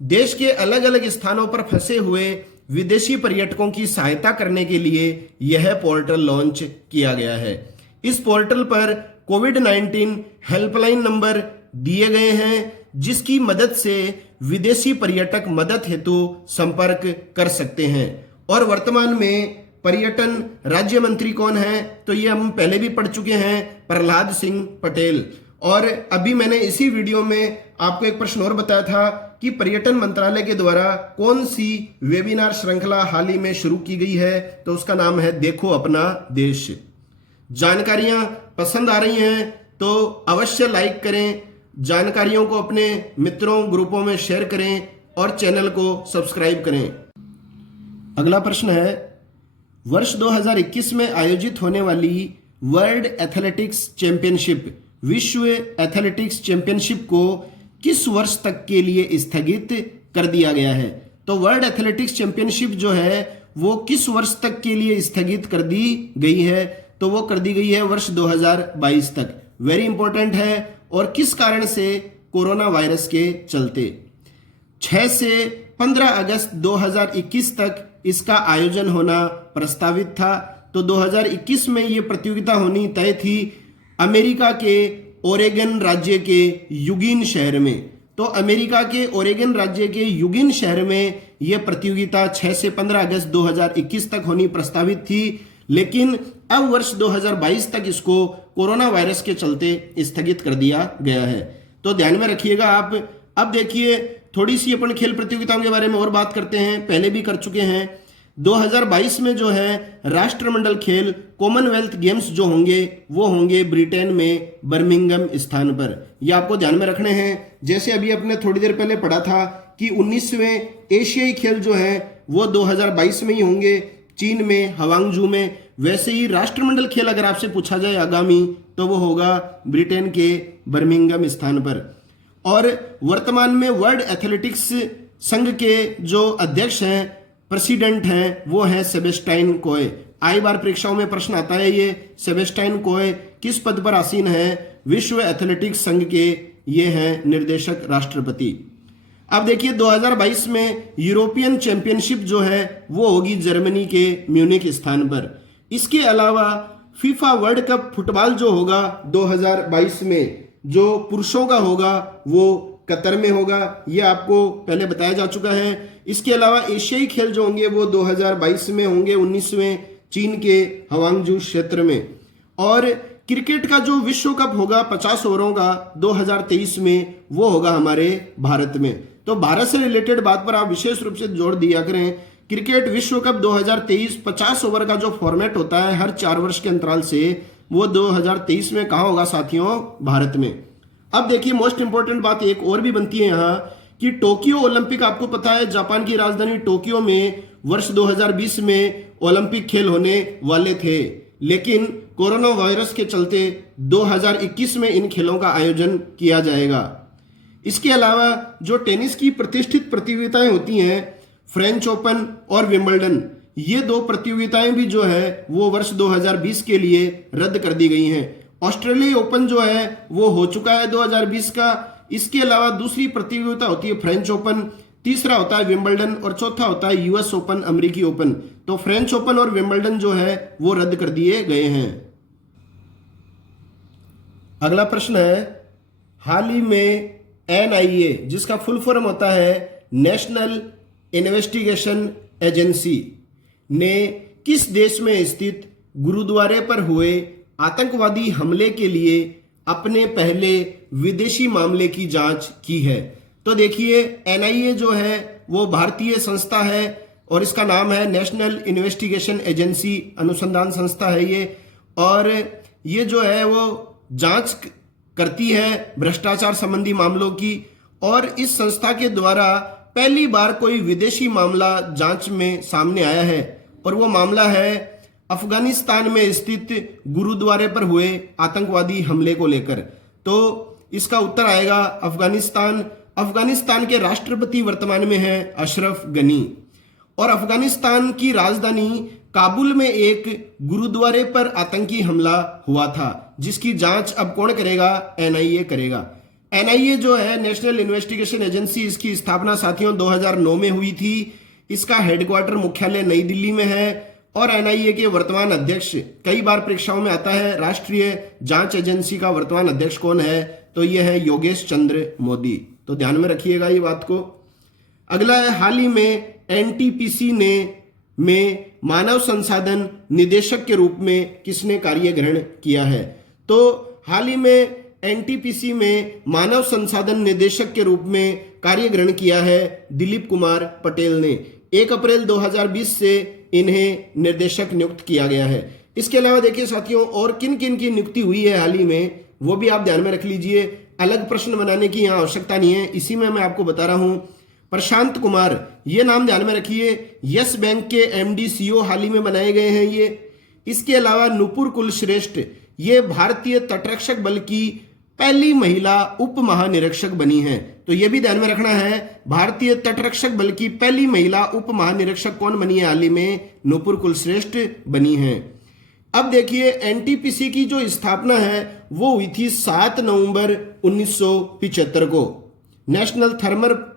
देश के अलग अलग स्थानों पर फंसे हुए विदेशी पर्यटकों की सहायता करने के लिए यह पोर्टल लॉन्च किया गया है। इस पोर्टल पर कोविड-19 हेल्पलाइन नंबर दिए गए हैं जिसकी मदद से विदेशी पर्यटक मदद हेतु संपर्क कर सकते हैं। और वर्तमान में पर्यटन राज्य मंत्री कौन है तो ये हम पहले भी पढ़ चुके हैं, प्रहलाद सिंह पटेल। और अभी मैंने इसी वीडियो में आपको एक प्रश्न और बताया था कि पर्यटन मंत्रालय के द्वारा कौन सी वेबिनार श्रृंखला हाल ही में शुरू की गई है, तो उसका नाम है देखो अपना देश। जानकारियां पसंद आ रही हैं तो अवश्य लाइक करें, जानकारियों को अपने मित्रों ग्रुपों में शेयर करें और चैनल को सब्सक्राइब करें। अगला प्रश्न है, वर्ष 2021 में आयोजित होने वाली वर्ल्ड एथलेटिक्स चैंपियनशिप, विश्व एथलेटिक्स चैंपियनशिप को किस वर्ष तक के लिए स्थगित कर दिया गया है। तो वर्ल्ड एथलेटिक्स चैंपियनशिप जो है वो किस वर्ष तक के लिए स्थगित कर दी गई है, तो वो कर दी गई है वर्ष 2022 तक। वेरी इंपॉर्टेंट है। और किस कारण से, कोरोना वायरस के चलते। 6 से 15 अगस्त 2021 तक इसका आयोजन होना प्रस्तावित था। तो 2021 में ये प्रतियोगिता होनी तय थी अमेरिका के ओरेगन राज्य के यूगिन शहर में। तो अमेरिका के ओरेगन राज्य के यूगिन शहर में यह प्रतियोगिता 6 से 15 अगस्त 2021 तक होनी प्रस्तावित थी, लेकिन अब वर्ष 2022 तक इसको कोरोना वायरस के चलते स्थगित कर दिया गया है। तो ध्यान में रखिएगा आप। अब देखिए थोड़ी सी अपन खेल प्रतियोगिताओं के बारे में और बात करते हैं, पहले भी कर चुके हैं। 2022 में जो है राष्ट्रमंडल खेल कॉमनवेल्थ गेम्स जो होंगे वो होंगे ब्रिटेन में बर्मिंघम स्थान पर। ये आपको ध्यान में रखने हैं। जैसे अभी अपने थोड़ी देर पहले पढ़ा था कि 19वें एशियाई खेल जो है वो 2022 में ही होंगे चीन में हवांगजू में, वैसे ही राष्ट्रमंडल खेल अगर आपसे पूछा जाए आगामी तो वो होगा ब्रिटेन के बर्मिंघम स्थान पर। और वर्तमान में वर्ल्ड एथलेटिक्स संघ के जो अध्यक्ष हैं, प्रेसिडेंट हैं, वो हैं सेबेस्टाइन कोए। आई बार परीक्षाओं में प्रश्न आता है ये सेबेस्टाइन कोए किस पद पर आसीन है? विश्व एथलेटिक्स संघ के ये हैं निर्देशक राष्ट्रपति। अब देखिए 2022 में यूरोपियन चैंपियनशिप जो है वो होगी जर्मनी के म्यूनिख स्थान पर। इसके अलावा फीफा वर्ल्ड कप फुटबॉल जो होगा 2022 में जो पुरुषों का होगा वो कतर में होगा, ये आपको पहले बताया जा चुका है। इसके अलावा एशियाई खेल जो होंगे वो 2022 में होंगे 19वें चीन के हवांगजू क्षेत्र में। और क्रिकेट का जो विश्व कप होगा 50 ओवरों का 2023 में वो होगा हमारे भारत में। तो भारत से रिलेटेड बात पर आप विशेष रूप से जोर दिया करें। क्रिकेट विश्व कप 2023 50 ओवर का जो फॉर्मेट होता है हर 4 वर्ष के अंतराल से, वो 2023 में कहाँ होगा साथियों? भारत में। अब देखिए मोस्ट इंपोर्टेंट बात एक और भी बनती है यहाँ कि टोक्यो ओलंपिक, आपको पता है जापान की राजधानी टोक्यो में वर्ष 2020 में ओलंपिक खेल होने वाले थे, लेकिन कोरोना वायरस के चलते 2021 में इन खेलों का आयोजन किया जाएगा। इसके अलावा जो टेनिस की प्रतिष्ठित प्रतियोगिताएं होती हैं फ्रेंच ओपन और विंबलडन, ये 2 प्रतियोगिताएं भी जो है वो वर्ष 2020 के लिए रद्द कर दी गई हैं। ऑस्ट्रेलिया ओपन जो है वो हो चुका है 2020 का। इसके अलावा दूसरी प्रतियोगिता होती है फ्रेंच ओपन, तीसरा होता है विंबलडन और चौथा होता है यूएस ओपन, अमेरिकी ओपन। तो फ्रेंच ओपन और विंबलडन जो है वो रद्द कर दिए गए हैं। अगला प्रश्न है, हाल ही में एनआईए जिसका फुल फॉर्म होता है नेशनल इन्वेस्टिगेशन एजेंसी ने किस देश में स्थित गुरुद्वारे पर हुए आतंकवादी हमले के लिए अपने पहले विदेशी मामले की जांच की है? तो देखिए एनआईए जो है वो भारतीय संस्था है और इसका नाम है नेशनल इन्वेस्टिगेशन एजेंसी, अनुसंधान संस्था है ये। और ये जो है वो जांच करती है भ्रष्टाचार संबंधी मामलों की। और इस संस्था के द्वारा पहली बार कोई विदेशी मामला जांच में सामने आया है और वो मामला है अफगानिस्तान में स्थित गुरुद्वारे पर हुए आतंकवादी हमले को लेकर। तो इसका उत्तर आएगा अफगानिस्तान। अफगानिस्तान के राष्ट्रपति वर्तमान में हैं अशरफ गनी। और अफगानिस्तान की राजधानी काबुल में एक गुरुद्वारे पर आतंकी हमला हुआ था जिसकी जांच अब कौन करेगा? एनआईए करेगा। एनआईए जो है नेशनल इन्वेस्टिगेशन एजेंसी, इसकी स्थापना साथियों 2009 में हुई थी। इसका हेडक्वार्टर मुख्यालय नई दिल्ली में है। और एनआईए के वर्तमान अध्यक्ष, कई बार परीक्षाओं में आता है, राष्ट्रीय जांच एजेंसी का वर्तमान अध्यक्ष कौन है? तो यह है योगेश चंद्र मोदी। तो ध्यान में रखिएगा ये बात को। अगला है, हाल ही में एनटीपीसी में मानव संसाधन निदेशक के रूप में किसने कार्य ग्रहण किया है? तो हाल ही में एनटीपीसी में मानव संसाधन निदेशक के रूप में कार्य ग्रहण किया है दिलीप कुमार पटेल ने। 1 अप्रैल 2020 से इन्हें निर्देशक नियुक्त किया गया है। इसके अलावा देखिए साथियों और किन किन की नियुक्ति हुई है हाल ही में, वो भी आप ध्यान में रख लीजिए। अलग प्रश्न बनाने की यहाँ आवश्यकता नहीं है, इसी में मैं आपको बता रहा हूँ। प्रशांत कुमार, ये नाम ध्यान में रखिए, यस बैंक के एमडी सीईओ हाल ही में बनाए गए हैं ये। इसके अलावा नुपुर कुलश्रेष्ठ, ये भारतीय तटरक्षक बल की पहली महिला उप महानिरीक्षक बनी हैं। तो ये भी ध्यान में रखना है, भारतीय तटरक्षक बल की पहली महिला उप महानिरीक्षक कौन बनी है? हाल ही में नुपुर कुलश्रेष्ठ बनी हैं। अब देखिए एनटीपीसी की जो स्थापना है वो हुई थी 7 नवंबर 1975 को। नेशनल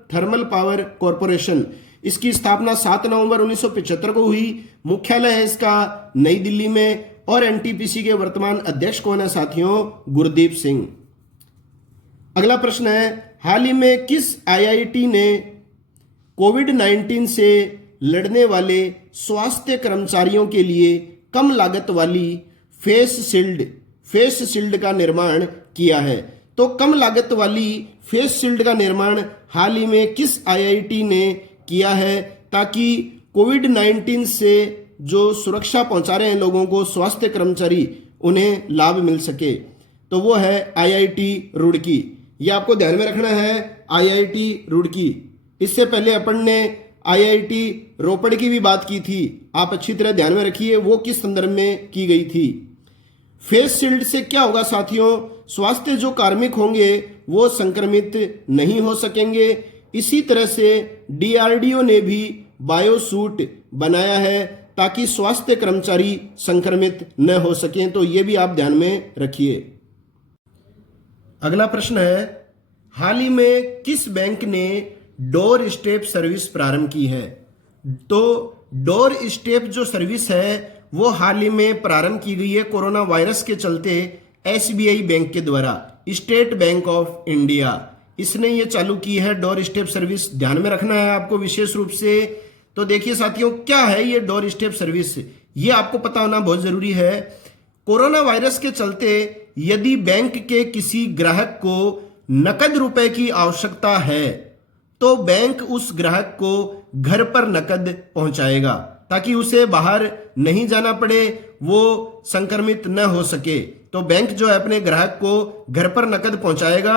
थर्मल पावर कॉरपोरेशन, इसकी स्थापना 7 नवंबर 1975 को हुई। मुख्यालय है इसका नई दिल्ली में। और एनटीपीसी के वर्तमान अध्यक्ष कौन है साथियों? गुरदीप सिंह। अगला प्रश्न है, हाल ही में किस आईआईटी ने कोविड-19 से लड़ने वाले स्वास्थ्य कर्मचारियों के लिए कम लागत वाली फेस शील्ड का निर्माण किया है? तो कम लागत वाली फेस शील्ड का निर्माण हाल ही में किस आईआईटी ने किया है ताकि कोविड-19 से जो सुरक्षा पहुंचा रहे हैं लोगों को, स्वास्थ्य कर्मचारी, उन्हें लाभ मिल सके, तो वो है आईआईटी रुड़की। ये आपको ध्यान में रखना है, आईआईटी रुड़की। इससे पहले अपन ने आईआईटी रोपड़ की भी बात की थी, आप अच्छी तरह ध्यान में रखिए वो किस संदर्भ में की गई थी। फेस शील्ड से क्या होगा साथियों, स्वास्थ्य जो कार्मिक होंगे वो संक्रमित नहीं हो सकेंगे। इसी तरह से डीआरडीओ ने भी बायो सूट बनाया है ताकि स्वास्थ्य कर्मचारी संक्रमित न हो सकें, तो ये भी आप ध्यान में रखिए। अगला प्रश्न है, हाल ही में किस बैंक ने डोर स्टेप सर्विस प्रारंभ की है? तो डोर स्टेप जो सर्विस है वो हाल ही में प्रारंभ की गई है कोरोना वायरस के चलते एसबीआई बैंक के द्वारा, स्टेट बैंक ऑफ इंडिया, इसने ये चालू की है डोर स्टेप सर्विस। ध्यान में रखना है आपको विशेष रूप से। तो देखिए साथियों, क्या है ये डोर स्टेप सर्विस, ये आपको पता होना बहुत जरूरी है। कोरोना वायरस के चलते यदि बैंक के किसी ग्राहक को नकद रुपए की आवश्यकता है तो बैंक उस ग्राहक को घर पर नकद पहुंचाएगा ताकि उसे बाहर नहीं जाना पड़े, वो संक्रमित न हो सके। तो बैंक जो है अपने ग्राहक को घर पर नकद पहुंचाएगा।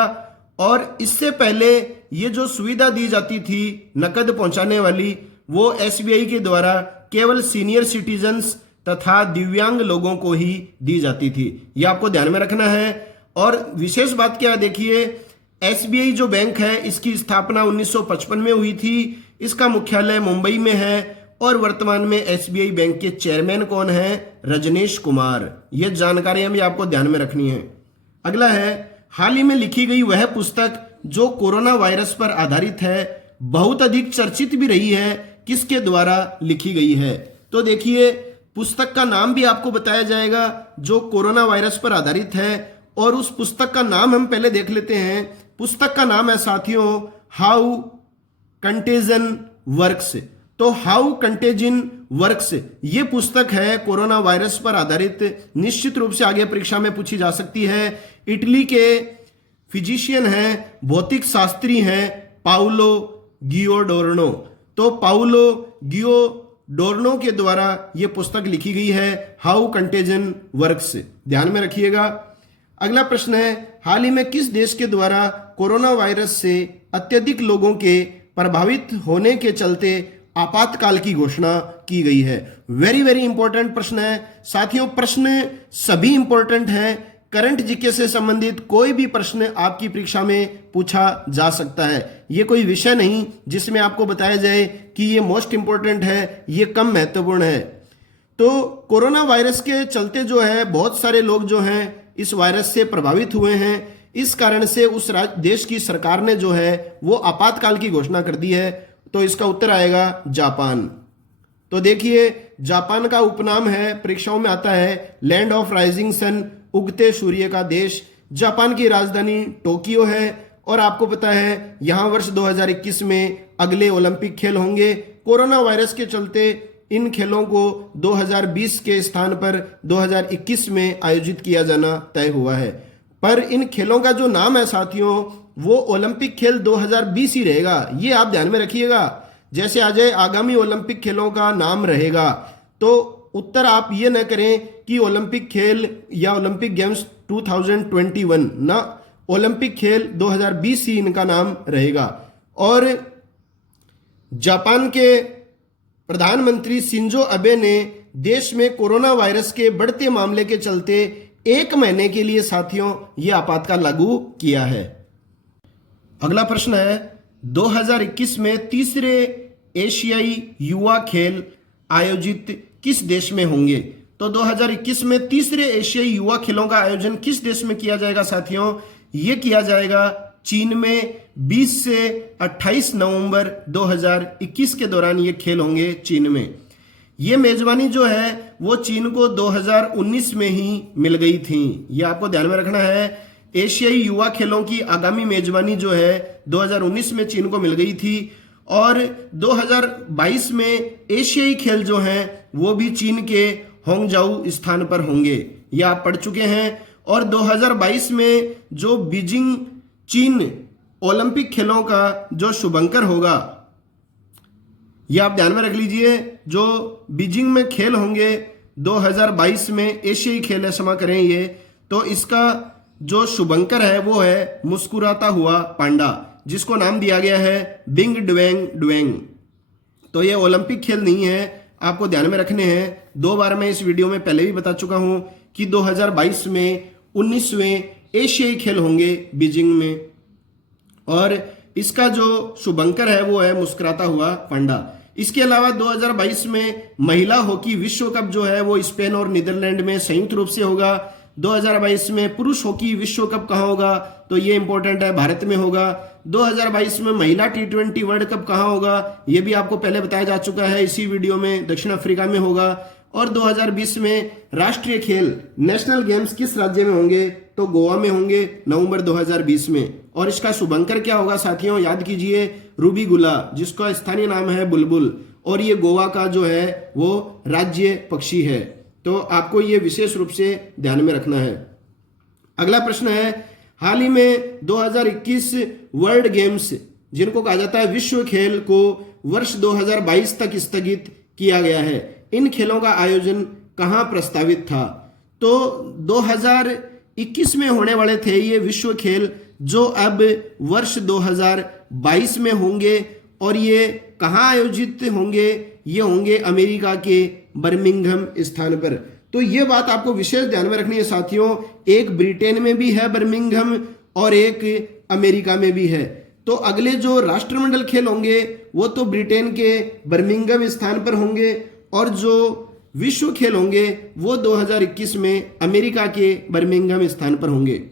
और इससे पहले ये जो सुविधा दी जाती थी नकद पहुंचाने वाली, वो एसबीआई के द्वारा केवल सीनियर सिटीजन्स तथा दिव्यांग लोगों को ही दी जाती थी। ये आपको ध्यान में रखना है। और विशेष बात क्या है, देखिए एसबीआई जो बैंक है इसकी स्थापना 1955 में हुई थी, इसका मुख्यालय मुंबई में है और वर्तमान में एसबीआई बैंक के चेयरमैन कौन है? रजनीश कुमार। ये जानकारियां भी आपको ध्यान में रखनी है। अगला है, हाल ही में लिखी गई वह पुस्तक जो कोरोना वायरस पर आधारित है, बहुत अधिक चर्चित भी रही है, किसके द्वारा लिखी गई है? तो देखिए पुस्तक का नाम भी आपको बताया जाएगा जो कोरोना वायरस पर आधारित है, और उस पुस्तक का नाम हम पहले देख लेते हैं। पुस्तक का नाम है साथियों हाउ कंटेजन वर्क्स। तो हाउ कंटेजिन वर्क्स ये पुस्तक है कोरोना वायरस पर आधारित, निश्चित रूप से आगे परीक्षा में पूछी जा सकती है। इटली के फिजिशियन हैं, भौतिक शास्त्री हैं पाउलो गियोडोर्नो। तो पाउलो गियोडोर्नो के द्वारा ये पुस्तक लिखी गई है हाउ कंटेजन वर्क्स, ध्यान में रखिएगा। अगला प्रश्न है, हाल ही में किस देश के द्वारा कोरोना वायरस से अत्यधिक लोगों के प्रभावित होने के चलते आपातकाल की घोषणा की गई है? वेरी वेरी इंपॉर्टेंट प्रश्न है साथियों। प्रश्न सभी इंपॉर्टेंट हैं, करंट जीके से संबंधित कोई भी प्रश्न आपकी परीक्षा में पूछा जा सकता है। ये कोई विषय नहीं जिसमें आपको बताया जाए कि ये मोस्ट इंपॉर्टेंट है, ये कम महत्वपूर्ण है। तो कोरोना वायरस के चलते जो है बहुत सारे लोग जो हैं इस वायरस से प्रभावित हुए हैं। इस कारण से उस देश की सरकार ने जो है वो आपातकाल की घोषणा कर दी है। तो इसका उत्तर आएगा जापान। तो देखिए जापान का उपनाम है, परीक्षाओं में आता है लैंड ऑफ राइजिंग सन, उगते सूर्य का देश। जापान की राजधानी टोक्यो है और आपको पता है यहां वर्ष 2021 में अगले ओलंपिक खेल होंगे। कोरोना वायरस के चलते इन खेलों को 2020 के स्थान पर 2021 में आयोजित किया जाना तय हुआ है। पर इन खेलों का जो नाम है साथियों वो ओलंपिक खेल 2020 ही रहेगा, ये आप ध्यान में रखिएगा। जैसे आ जाए आगामी ओलंपिक खेलों का नाम रहेगा, तो उत्तर आप ये न करें कि ओलंपिक खेल या ओलंपिक गेम्स 2021 ना, ओलंपिक खेल 2020 ही इनका नाम रहेगा। और जापान के प्रधानमंत्री शिंजो अबे ने देश में कोरोना वायरस के बढ़ते मामले के चलते 1 महीने के लिए साथियों ये आपातकाल लागू किया है। अगला प्रश्न है, 2021 में तीसरे एशियाई युवा खेल आयोजित किस देश में होंगे? तो 2021 में तीसरे एशियाई युवा खेलों का आयोजन किस देश में किया जाएगा साथियों? ये किया जाएगा चीन में। 20 से 28 नवंबर 2021 के दौरान ये खेल होंगे चीन में। ये मेजबानी जो है वो चीन को 2019 में ही मिल गई थी, ये आपको ध्यान में रखना है। एशियाई युवा खेलों की आगामी मेजबानी जो है 2019 में चीन को मिल गई थी और 2022 में एशियाई खेल जो हैं वो भी चीन के होंगजाऊ स्थान पर होंगे, ये आप पढ़ चुके हैं। और 2022 में जो बीजिंग चीन ओलंपिक खेलों का जो शुभंकर होगा ये आप ध्यान में रख लीजिए। जो बीजिंग में खेल होंगे 2022 में, एशियाई खेल है, क्षमा करें ये, तो इसका जो शुभंकर है वो है मुस्कुराता हुआ पांडा, जिसको नाम दिया गया है बिंग डुएंग डुएंग। तो ये ओलंपिक खेल नहीं है, आपको ध्यान में रखने हैं। 2 बार मैं इस वीडियो में पहले भी बता चुका हूं कि 2022 में 19वें एशियाई खेल होंगे बीजिंग में, और इसका जो शुभंकर है वो है मुस्कुराता हुआ पांडा। इसके अलावा 2022 में महिला हॉकी विश्व कप जो है वो स्पेन और नीदरलैंड में संयुक्त रूप से होगा। 2022 में पुरुष हॉकी विश्व कप कहाँ होगा, तो ये इंपॉर्टेंट है, भारत में होगा। 2022 में महिला T20 वर्ल्ड कप कहाँ होगा, ये भी आपको पहले बताया जा चुका है इसी वीडियो में, दक्षिण अफ्रीका में होगा। और 2020 में राष्ट्रीय खेल नेशनल गेम्स किस राज्य में होंगे, तो गोवा में होंगे नवंबर 2020 में। और इसका शुभंकर क्या होगा साथियों, याद कीजिए, रूबी गुला, जिसका स्थानीय नाम है बुलबुल, और ये गोवा का जो है वो राज्य पक्षी है। तो आपको ये विशेष रूप से ध्यान में रखना है। अगला प्रश्न है, हाल ही में 2021 वर्ल्ड गेम्स, जिनको कहा जाता है विश्व खेल, को वर्ष 2022 तक स्थगित किया गया है। इन खेलों का आयोजन कहां प्रस्तावित था, तो 2021 में होने वाले थे ये विश्व खेल, जो अब वर्ष 2022 में होंगे। और ये कहां आयोजित होंगे, ये होंगे अमेरिका के बर्मिंघम स्थान पर। तो ये बात आपको विशेष ध्यान में रखनी है साथियों, एक ब्रिटेन में भी है बर्मिंघम और एक अमेरिका में भी है। तो अगले जो राष्ट्रमंडल खेल होंगे वो तो ब्रिटेन के बर्मिंघम स्थान पर होंगे, और जो विश्व खेल होंगे वो 2021 में अमेरिका के बर्मिंघम स्थान पर होंगे।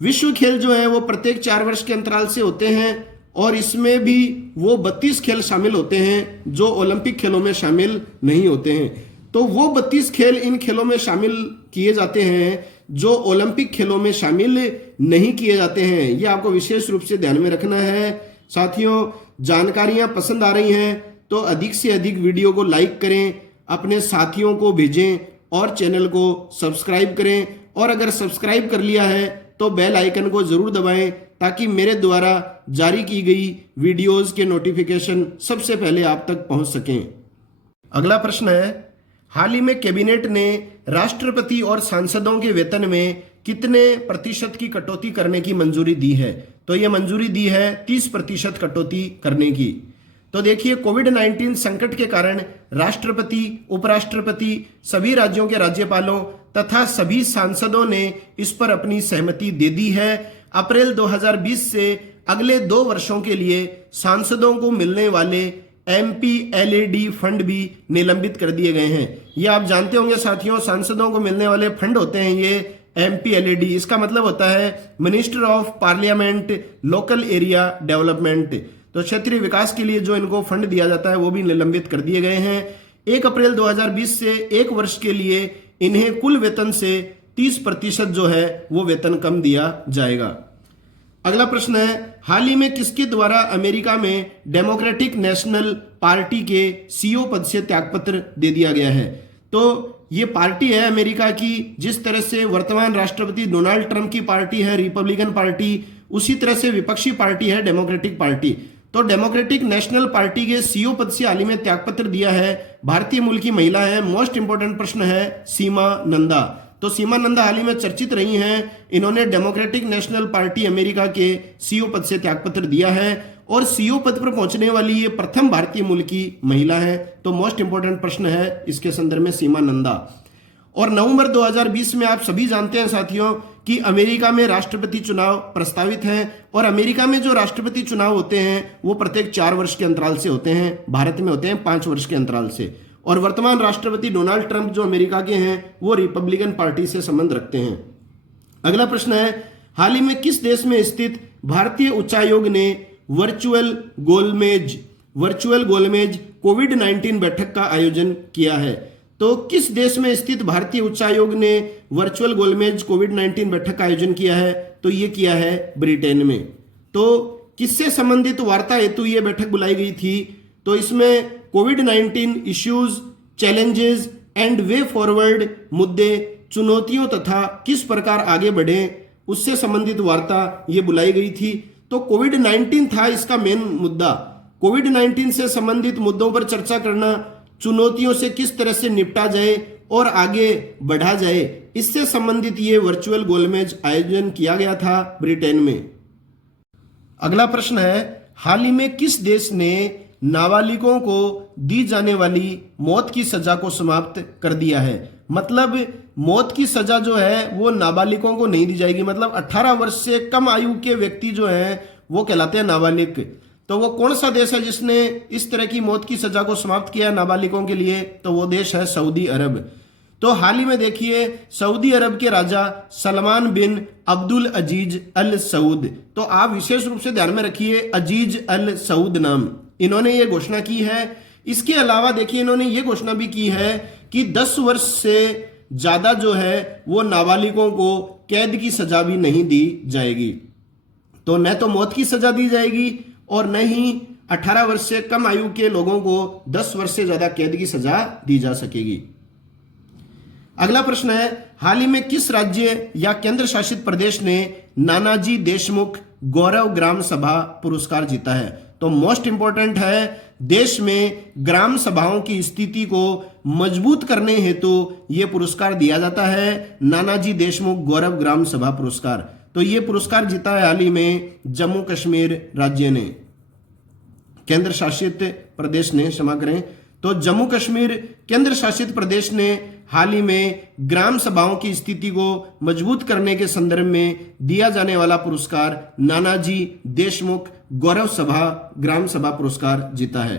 विश्व खेल जो है वो प्रत्येक 4 वर्ष के अंतराल से होते हैं, और इसमें भी वो 32 खेल शामिल होते हैं जो ओलंपिक खेलों में शामिल नहीं होते हैं। तो वो 32 खेल इन खेलों में शामिल किए जाते हैं जो ओलंपिक खेलों में शामिल नहीं किए जाते हैं। ये आपको विशेष रूप से ध्यान में रखना है साथियों। जानकारियां पसंद आ रही हैं तो अधिक से अधिक वीडियो को लाइक करें, अपने साथियों को भेजें और चैनल को सब्सक्राइब करें। और अगर सब्सक्राइब कर लिया है तो बेल आइकन को जरूर दबाएं, ताकि मेरे द्वारा जारी की गई वीडियोस के नोटिफिकेशन सबसे पहले आप तक पहुंच सकें। अगला प्रश्न है, हाल ही में कैबिनेट ने राष्ट्रपति और सांसदों के वेतन में कितने प्रतिशत की कटौती करने की मंजूरी दी है, तो ये मंजूरी दी है 30% कटौती करने की। तो देखिए, कोविड-19 संकट के कारण राष्ट्रपति, उपराष्ट्रपति, सभी राज्यों के राज्यपालों तथा सभी सांसदों ने इस पर अपनी सहमति दे दी है। अप्रैल 2020 से अगले 2 वर्षों के लिए सांसदों को मिलने वाले MPLAD फंड भी निलंबित कर दिए गए हैं। ये आप जानते होंगे साथियों, सांसदों को मिलने वाले फंड होते हैं ये MPLAD। इसका मतलब होता है minister of parliament local area development. तो क्षेत्रीय विकास के लिए जो इनको फंड दिया जाता है वो भी निलंबित कर दिए गए हैं। 1 अप्रैल 2020 से 1 वर्ष के लिए इन्हें कुल वेतन से 30% जो है वो वेतन कम दिया जाएगा। अगला प्रश्न है, हाल ही में किसके द्वारा अमेरिका में डेमोक्रेटिक नेशनल पार्टी के CEO पद से त्यागपत्र दे दिया गया है। तो ये पार्टी है अमेरिका की, जिस तरह से वर्तमान राष्ट्रपति डोनाल्ड ट्रंप की पार्टी है रिपब्लिकन पार्टी, उसी तरह से विपक्षी पार्टी है डेमोक्रेटिक पार्टी। तो डेमोक्रेटिक नेशनल पार्टी के CEO पद से हाल ही में त्यागपत्र दिया है भारतीय मूल की महिला है। मोस्ट इंपोर्टेंट प्रश्न है सीमा नंदा। तो सीमा नंदा हाल ही में चर्चित रही हैं। इन्होंने डेमोक्रेटिक नेशनल पार्टी अमेरिका के CEO पद से त्यागपत्र दिया है, और CEO पद पर पहुंचने वाली ये प्रथम भारतीय मूल की महिला है। तो मोस्ट इंपोर्टेंट प्रश्न है इसके संदर्भ में सीमा नंदा। और नवंबर 2020 में आप सभी जानते हैं साथियों कि अमेरिका में राष्ट्रपति चुनाव प्रस्तावित हैं, और अमेरिका में जो राष्ट्रपति चुनाव होते हैं वो प्रत्येक 4 वर्ष के अंतराल से होते हैं। भारत में होते हैं 5 वर्ष के अंतराल से। और वर्तमान राष्ट्रपति डोनाल्ड ट्रंप जो अमेरिका के हैं वो रिपब्लिकन पार्टी से संबंध रखते हैं। अगला प्रश्न है, हाल ही में किस देश में स्थित भारतीय उच्चायोग ने वर्चुअल गोलमेज कोविड-19 बैठक का आयोजन किया है। तो किस देश में स्थित भारतीय उच्चायोग ने वर्चुअल गोलमेज कोविड-19 बैठक का आयोजन किया है, तो ये किया है ब्रिटेन में। तो किससे संबंधित वार्ता हेतु ये बैठक बुलाई गई थी, तो इसमें कोविड-19 issues, challenges and way forward मुद्दे, चुनौतियों तथा किस प्रकार आगे बढ़े, उससे संबंधित वार्ता ये बुलाई गई थी। तो कोविड-19 था इसका मेन मुद्दा। कोविड-19 से संबंधित मुद्दों पर चर्चा करना, चुनौतियों से किस तरह से निपटा जाए और आगे बढ़ा जाए, इससे संबंधित ये वर्चुअल गोलमेज आयोजन किया गया था ब्रिटेन में। अगला प्रश्न है, हाल ही में किस देश ने नाबालिगों को दी जाने वाली मौत की सजा को समाप्त कर दिया है? मतलब मौत की सजा जो है वो नाबालिगों को नहीं दी जाएगी, मतलब 18 वर्ष से कम आयु के व्यक्ति जो हैं वो कहलाते हैं नाबालिग। तो वो कौन सा देश है जिसने इस तरह की मौत की सजा को समाप्त किया नाबालिगों के लिए? तो वो देश है सऊदी अरब। तो हाल ही में देखिए सऊदी अरब के राजा सलमान बिन अब्दुल अजीज अल सऊद, तो आप विशेष रूप से ध्यान में रखिए अजीज अल सऊद नाम, इन्होंने ये घोषणा की है। इसके अलावा देखिए इन्होंने ये घोषणा भी की है कि 10 वर्ष से ज्यादा जो है वो नाबालिगों को कैद की सजा भी नहीं दी जाएगी। तो न तो मौत की सजा दी जाएगी और न ही 18 वर्ष से कम आयु के लोगों को 10 वर्ष से ज्यादा कैद की सजा दी जा सकेगी। अगला प्रश्न है, हाल ही में किस राज्य या केंद्र शासित प्रदेश ने नानाजी देशमुख गौरव ग्राम सभा पुरस्कार जीता है? तो मोस्ट इंपॉर्टेंट है, देश में ग्राम सभाओं की स्थिति को मजबूत करने हेतु यह पुरस्कार दिया जाता है, नानाजी देशमुख गौरव ग्राम सभा पुरस्कार। तो यह पुरस्कार जीता है हाल ही में जम्मू कश्मीर राज्य ने, केंद्र शासित प्रदेश ने, क्षमा करें। तो जम्मू कश्मीर केंद्र शासित प्रदेश ने हाल ही में ग्राम सभाओं की स्थिति को मजबूत करने के संदर्भ में दिया जाने वाला पुरस्कार नानाजी देशमुख गौरव सभा ग्राम सभा पुरस्कार जीता है।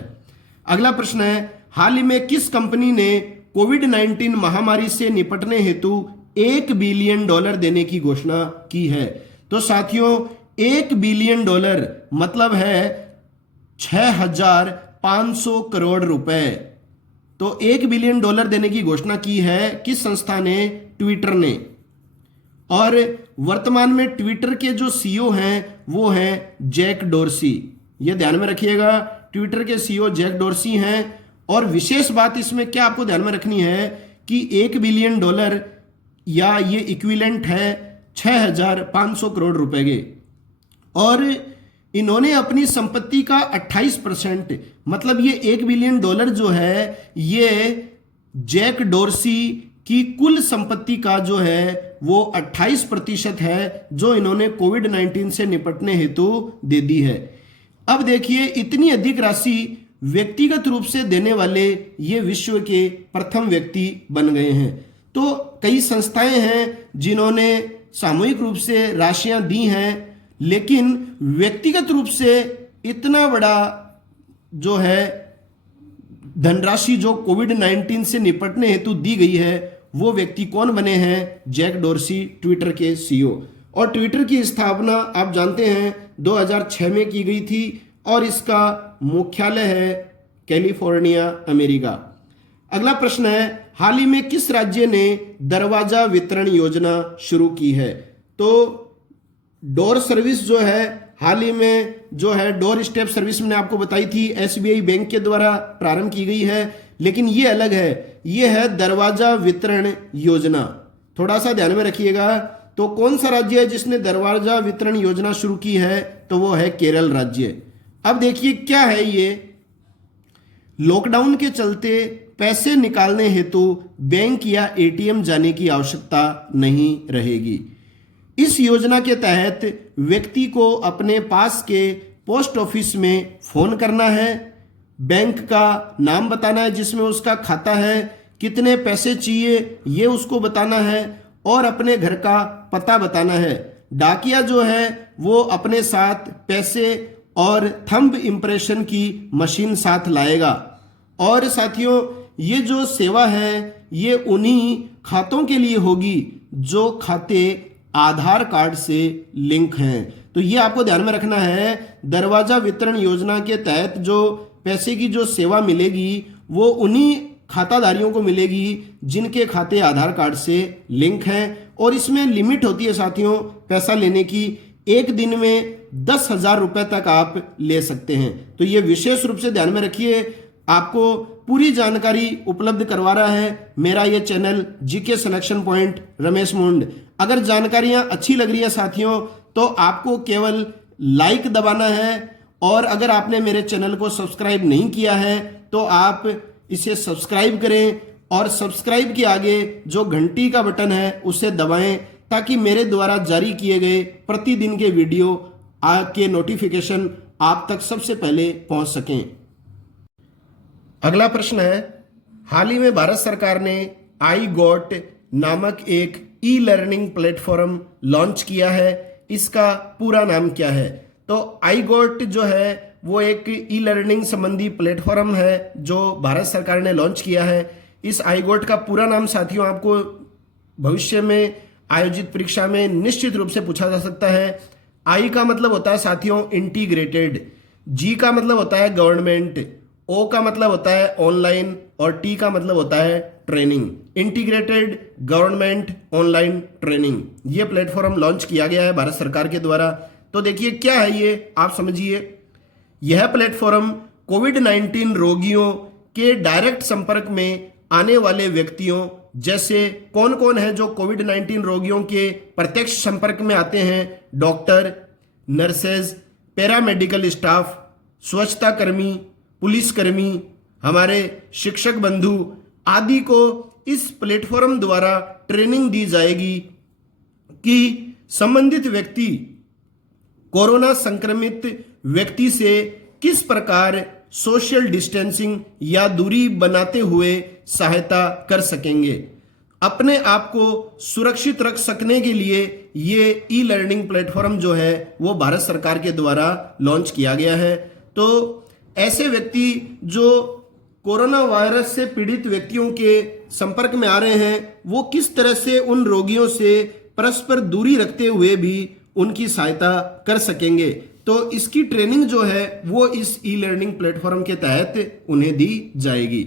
अगला प्रश्न है, हाल ही में किस कंपनी ने कोविड-19 महामारी से निपटने हेतु $1 बिलियन देने की घोषणा की है? तो साथियों $1 बिलियन मतलब है 6,500 करोड़ रुपए। तो $1 बिलियन देने की घोषणा की है किस संस्था ने? ट्विटर ने। और वर्तमान में ट्विटर के जो सीईओ हैं वो हैं जैक डोर्सी, ये ध्यान में रखिएगा, ट्विटर के सीईओ जैक डोर्सी हैं। और विशेष बात इसमें क्या आपको ध्यान में रखनी है कि $1 बिलियन या ये इक्विवेलेंट है 6,500 करोड़ रुपए के, और इन्होंने अपनी संपत्ति का 28%, मतलब ये $1 बिलियन जो है ये जैक डोर्सी की कुल संपत्ति का जो है वो 28% है, जो इन्होंने कोविड-19 से निपटने हेतु दे दी है। अब देखिए इतनी अधिक राशि व्यक्तिगत रूप से देने वाले ये विश्व के प्रथम व्यक्ति बन गए हैं। तो कई संस्थाएं हैं जिन्होंने सामूहिक रूप से राशियां दी हैं, लेकिन व्यक्तिगत रूप से इतना बड़ा जो है धनराशि जो कोविड-19 से निपटने हेतु दी गई है वो व्यक्ति कौन बने हैं? जैक डोर्सी, ट्विटर के सीईओ। और ट्विटर की स्थापना आप जानते हैं 2006 में की गई थी और इसका मुख्यालय है कैलिफोर्निया, अमेरिका। अगला प्रश्न है, हाल ही में किस राज्य ने दरवाजा वितरण योजना शुरू की है? तो डोर सर्विस जो है हाल ही में जो है डोर स्टेप सर्विस मैंने आपको बताई थी एसबीआई बैंक के द्वारा प्रारंभ की गई है, लेकिन ये अलग है, ये है दरवाजा वितरण योजना। थोड़ा सा ध्यान में रखिएगा। तो कौन सा राज्य है जिसने दरवाजा वितरण योजना शुरू की है? तो वो है केरल राज्य। अब देखिए क्या है ये, लॉकडाउन के चलते पैसे निकालने हेतु बैंक या एटीएम जाने की आवश्यकता नहीं रहेगी। इस योजना के तहत व्यक्ति को अपने पास के पोस्ट ऑफिस में फोन करना है, बैंक का नाम बताना है जिसमें उसका खाता है, कितने पैसे चाहिए ये उसको बताना है और अपने घर का पता बताना है। डाकिया जो है वो अपने साथ पैसे और थंब इम्प्रेशन की मशीन साथ लाएगा। और साथियों ये जो सेवा है ये उन्हीं खातों के लिए होगी जो खाते आधार कार्ड से लिंक हैं। तो ये आपको ध्यान में रखना है, दरवाजा वितरण योजना के तहत जो पैसे की जो सेवा मिलेगी वो उन्हीं खाताधारियों को मिलेगी जिनके खाते आधार कार्ड से लिंक हैं। और इसमें लिमिट होती है साथियों पैसा लेने की, एक दिन में 10,000 रुपए तक आप ले सकते हैं। तो ये विशेष रूप से ध्यान में रखिए, आपको पूरी जानकारी उपलब्ध करवा रहा है मेरा ये channel GK selection point Ramesh मुंड। अगर जानकारियां अच्छी लग रही है साथियों तो आपको केवल लाइक दबाना है और अगर आपने मेरे चैनल को सब्सक्राइब नहीं किया है तो आप इसे सब्सक्राइब करें और सब्सक्राइब के आगे जो घंटी का बटन है उसे दबाएं ताकि मेरे द्वारा जारी किए गए प्रतिदिन के वीडियो के नोटिफिकेशन आप तक सबसे पहले पहुंच सकें। अगला प्रश्न है, हाल ही में भारत सरकार ने आई गॉट नामक एक ई लर्निंग प्लेटफॉर्म लॉन्च किया है। इसका पूरा नाम क्या है? तो आई गॉट जो है वो एक ई लर्निंग संबंधी प्लेटफॉर्म है जो भारत सरकार ने लॉन्च किया है। इस आई गॉट का पूरा नाम साथियों आपको भविष्य में आयोजित परीक्षा में निश्चित रूप से पूछा जा सकता है। आई का मतलब होता है साथियों इंटीग्रेटेड, जी का मतलब होता है गवर्नमेंट, ओ का मतलब होता है ऑनलाइन और टी का मतलब होता है training. Integrated government online training, ये प्लेटफॉर्म लॉन्च किया गया है भारत सरकार के द्वारा। तो देखिए क्या है ये, आप समझिए। यह प्लेटफॉर्म कोविड-19 रोगियों के डायरेक्ट संपर्क में आने वाले व्यक्तियों, जैसे कौन कौन है जो कोविड-19 रोगियों के प्रत्यक्ष संपर्क में आते हैं, डॉक्टर, नर्सेज, पैरामेडिकल स्टाफ, स्वच्छता कर्मी, पुलिसकर्मी, हमारे शिक्षक बंधु आदि को इस प्लेटफॉर्म द्वारा ट्रेनिंग दी जाएगी कि संबंधित व्यक्ति कोरोना संक्रमित व्यक्ति से किस प्रकार सोशल डिस्टेंसिंग या दूरी बनाते हुए सहायता कर सकेंगे। अपने आप को सुरक्षित रख सकने के लिए ये ई लर्निंग प्लेटफॉर्म जो है वो भारत सरकार के द्वारा लॉन्च किया गया है। तो ऐसे व्यक्ति जो कोरोना वायरस से पीड़ित व्यक्तियों के संपर्क में आ रहे हैं वो किस तरह से उन रोगियों से परस्पर दूरी रखते हुए भी उनकी सहायता कर सकेंगे। तो इसकी ट्रेनिंग जो है वो इस ई लर्निंग प्लेटफॉर्म के तहत उन्हें दी जाएगी।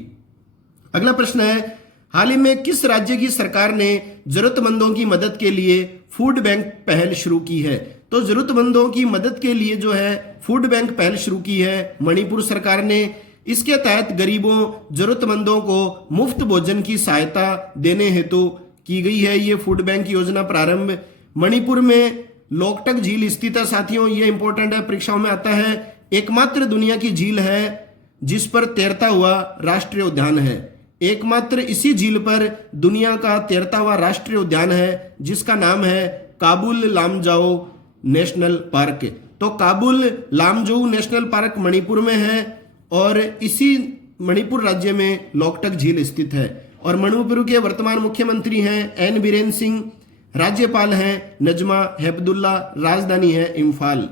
अगला प्रश्न है, हाल ही में किस राज्य की सरकार ने जरूरतमंदों की मदद के लिए फूड बैंक पहल शुरू की है? तो जरूरतमंदों की मदद के लिए जो है फूड बैंक पहल शुरू की है मणिपुर सरकार ने। इसके तहत गरीबों जरूरतमंदों को मुफ्त भोजन की सहायता देने हेतु की गई है ये फूड बैंक योजना प्रारंभ। मणिपुर में लोकटक झील स्थित है साथियों, ये इंपॉर्टेंट है, परीक्षाओं में आता है। एकमात्र दुनिया की झील है जिस पर तैरता हुआ राष्ट्रीय उद्यान है। एकमात्र इसी झील पर दुनिया का तैरता हुआ राष्ट्रीय उद्यान है जिसका नाम है काबुल लामजाओ नेशनल पार्क। तो काबुल लामजाओ नेशनल पार्क मणिपुर में है और इसी मणिपुर राज्य में लोकटक झील स्थित है। और मणिपुर के वर्तमान मुख्यमंत्री हैं एन बीरेन सिंह, राज्यपाल हैं नजमा हेपतुल्ला, राजधानी है इम्फाल।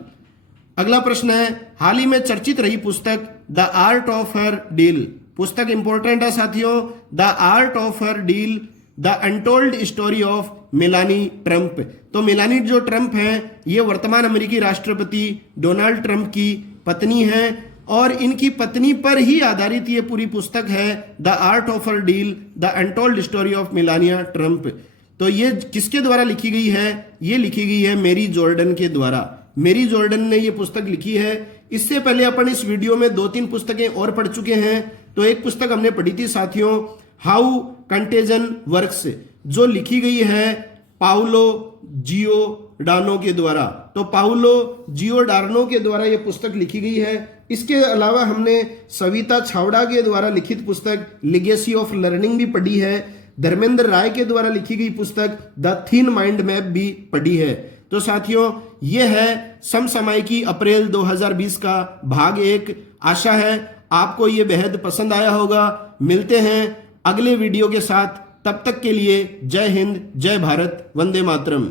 अगला प्रश्न है, हाल ही में चर्चित रही पुस्तक the art of her deal, पुस्तक इंपॉर्टेंट है साथियों, the art of her deal the untold story of Melanie Trump. तो मेलानी जो ट्रंप है ये वर्तमान अमेरिकी राष्ट्रपति डोनाल्ड ट्रंप की पत्नी है और इनकी पत्नी पर ही आधारित ये पूरी पुस्तक है the art of her deal the untold story of Melania Trump. तो ये किसके द्वारा लिखी गई है? ये लिखी गई है मेरी जॉर्डन के द्वारा। मेरी जॉर्डन ने ये पुस्तक लिखी है। इससे पहले अपन इस वीडियो में 2-3 पुस्तकें और पढ़ चुके हैं। तो एक पुस्तक हमने पढ़ी थी साथियों, हाउ कंटेजन वर्क्स, जो लिखी गई है पाउलो जियोडार्नो के द्वारा। तो पाउलो जियोडार्नो के द्वारा ये पुस्तक लिखी गई है। इसके अलावा हमने सविता छावड़ा के द्वारा लिखित पुस्तक लिगेसी ऑफ लर्निंग भी पढ़ी है। धर्मेंद्र राय के द्वारा लिखी गई पुस्तक द थिन माइंड मैप भी पढ़ी है। तो साथियों ये है समसामयिकी अप्रैल 2020 का भाग 1। आशा है आपको ये बेहद पसंद आया होगा। मिलते हैं अगले वीडियो के साथ, तब तक के लिए जय हिंद, जय भारत, वंदे मातरम।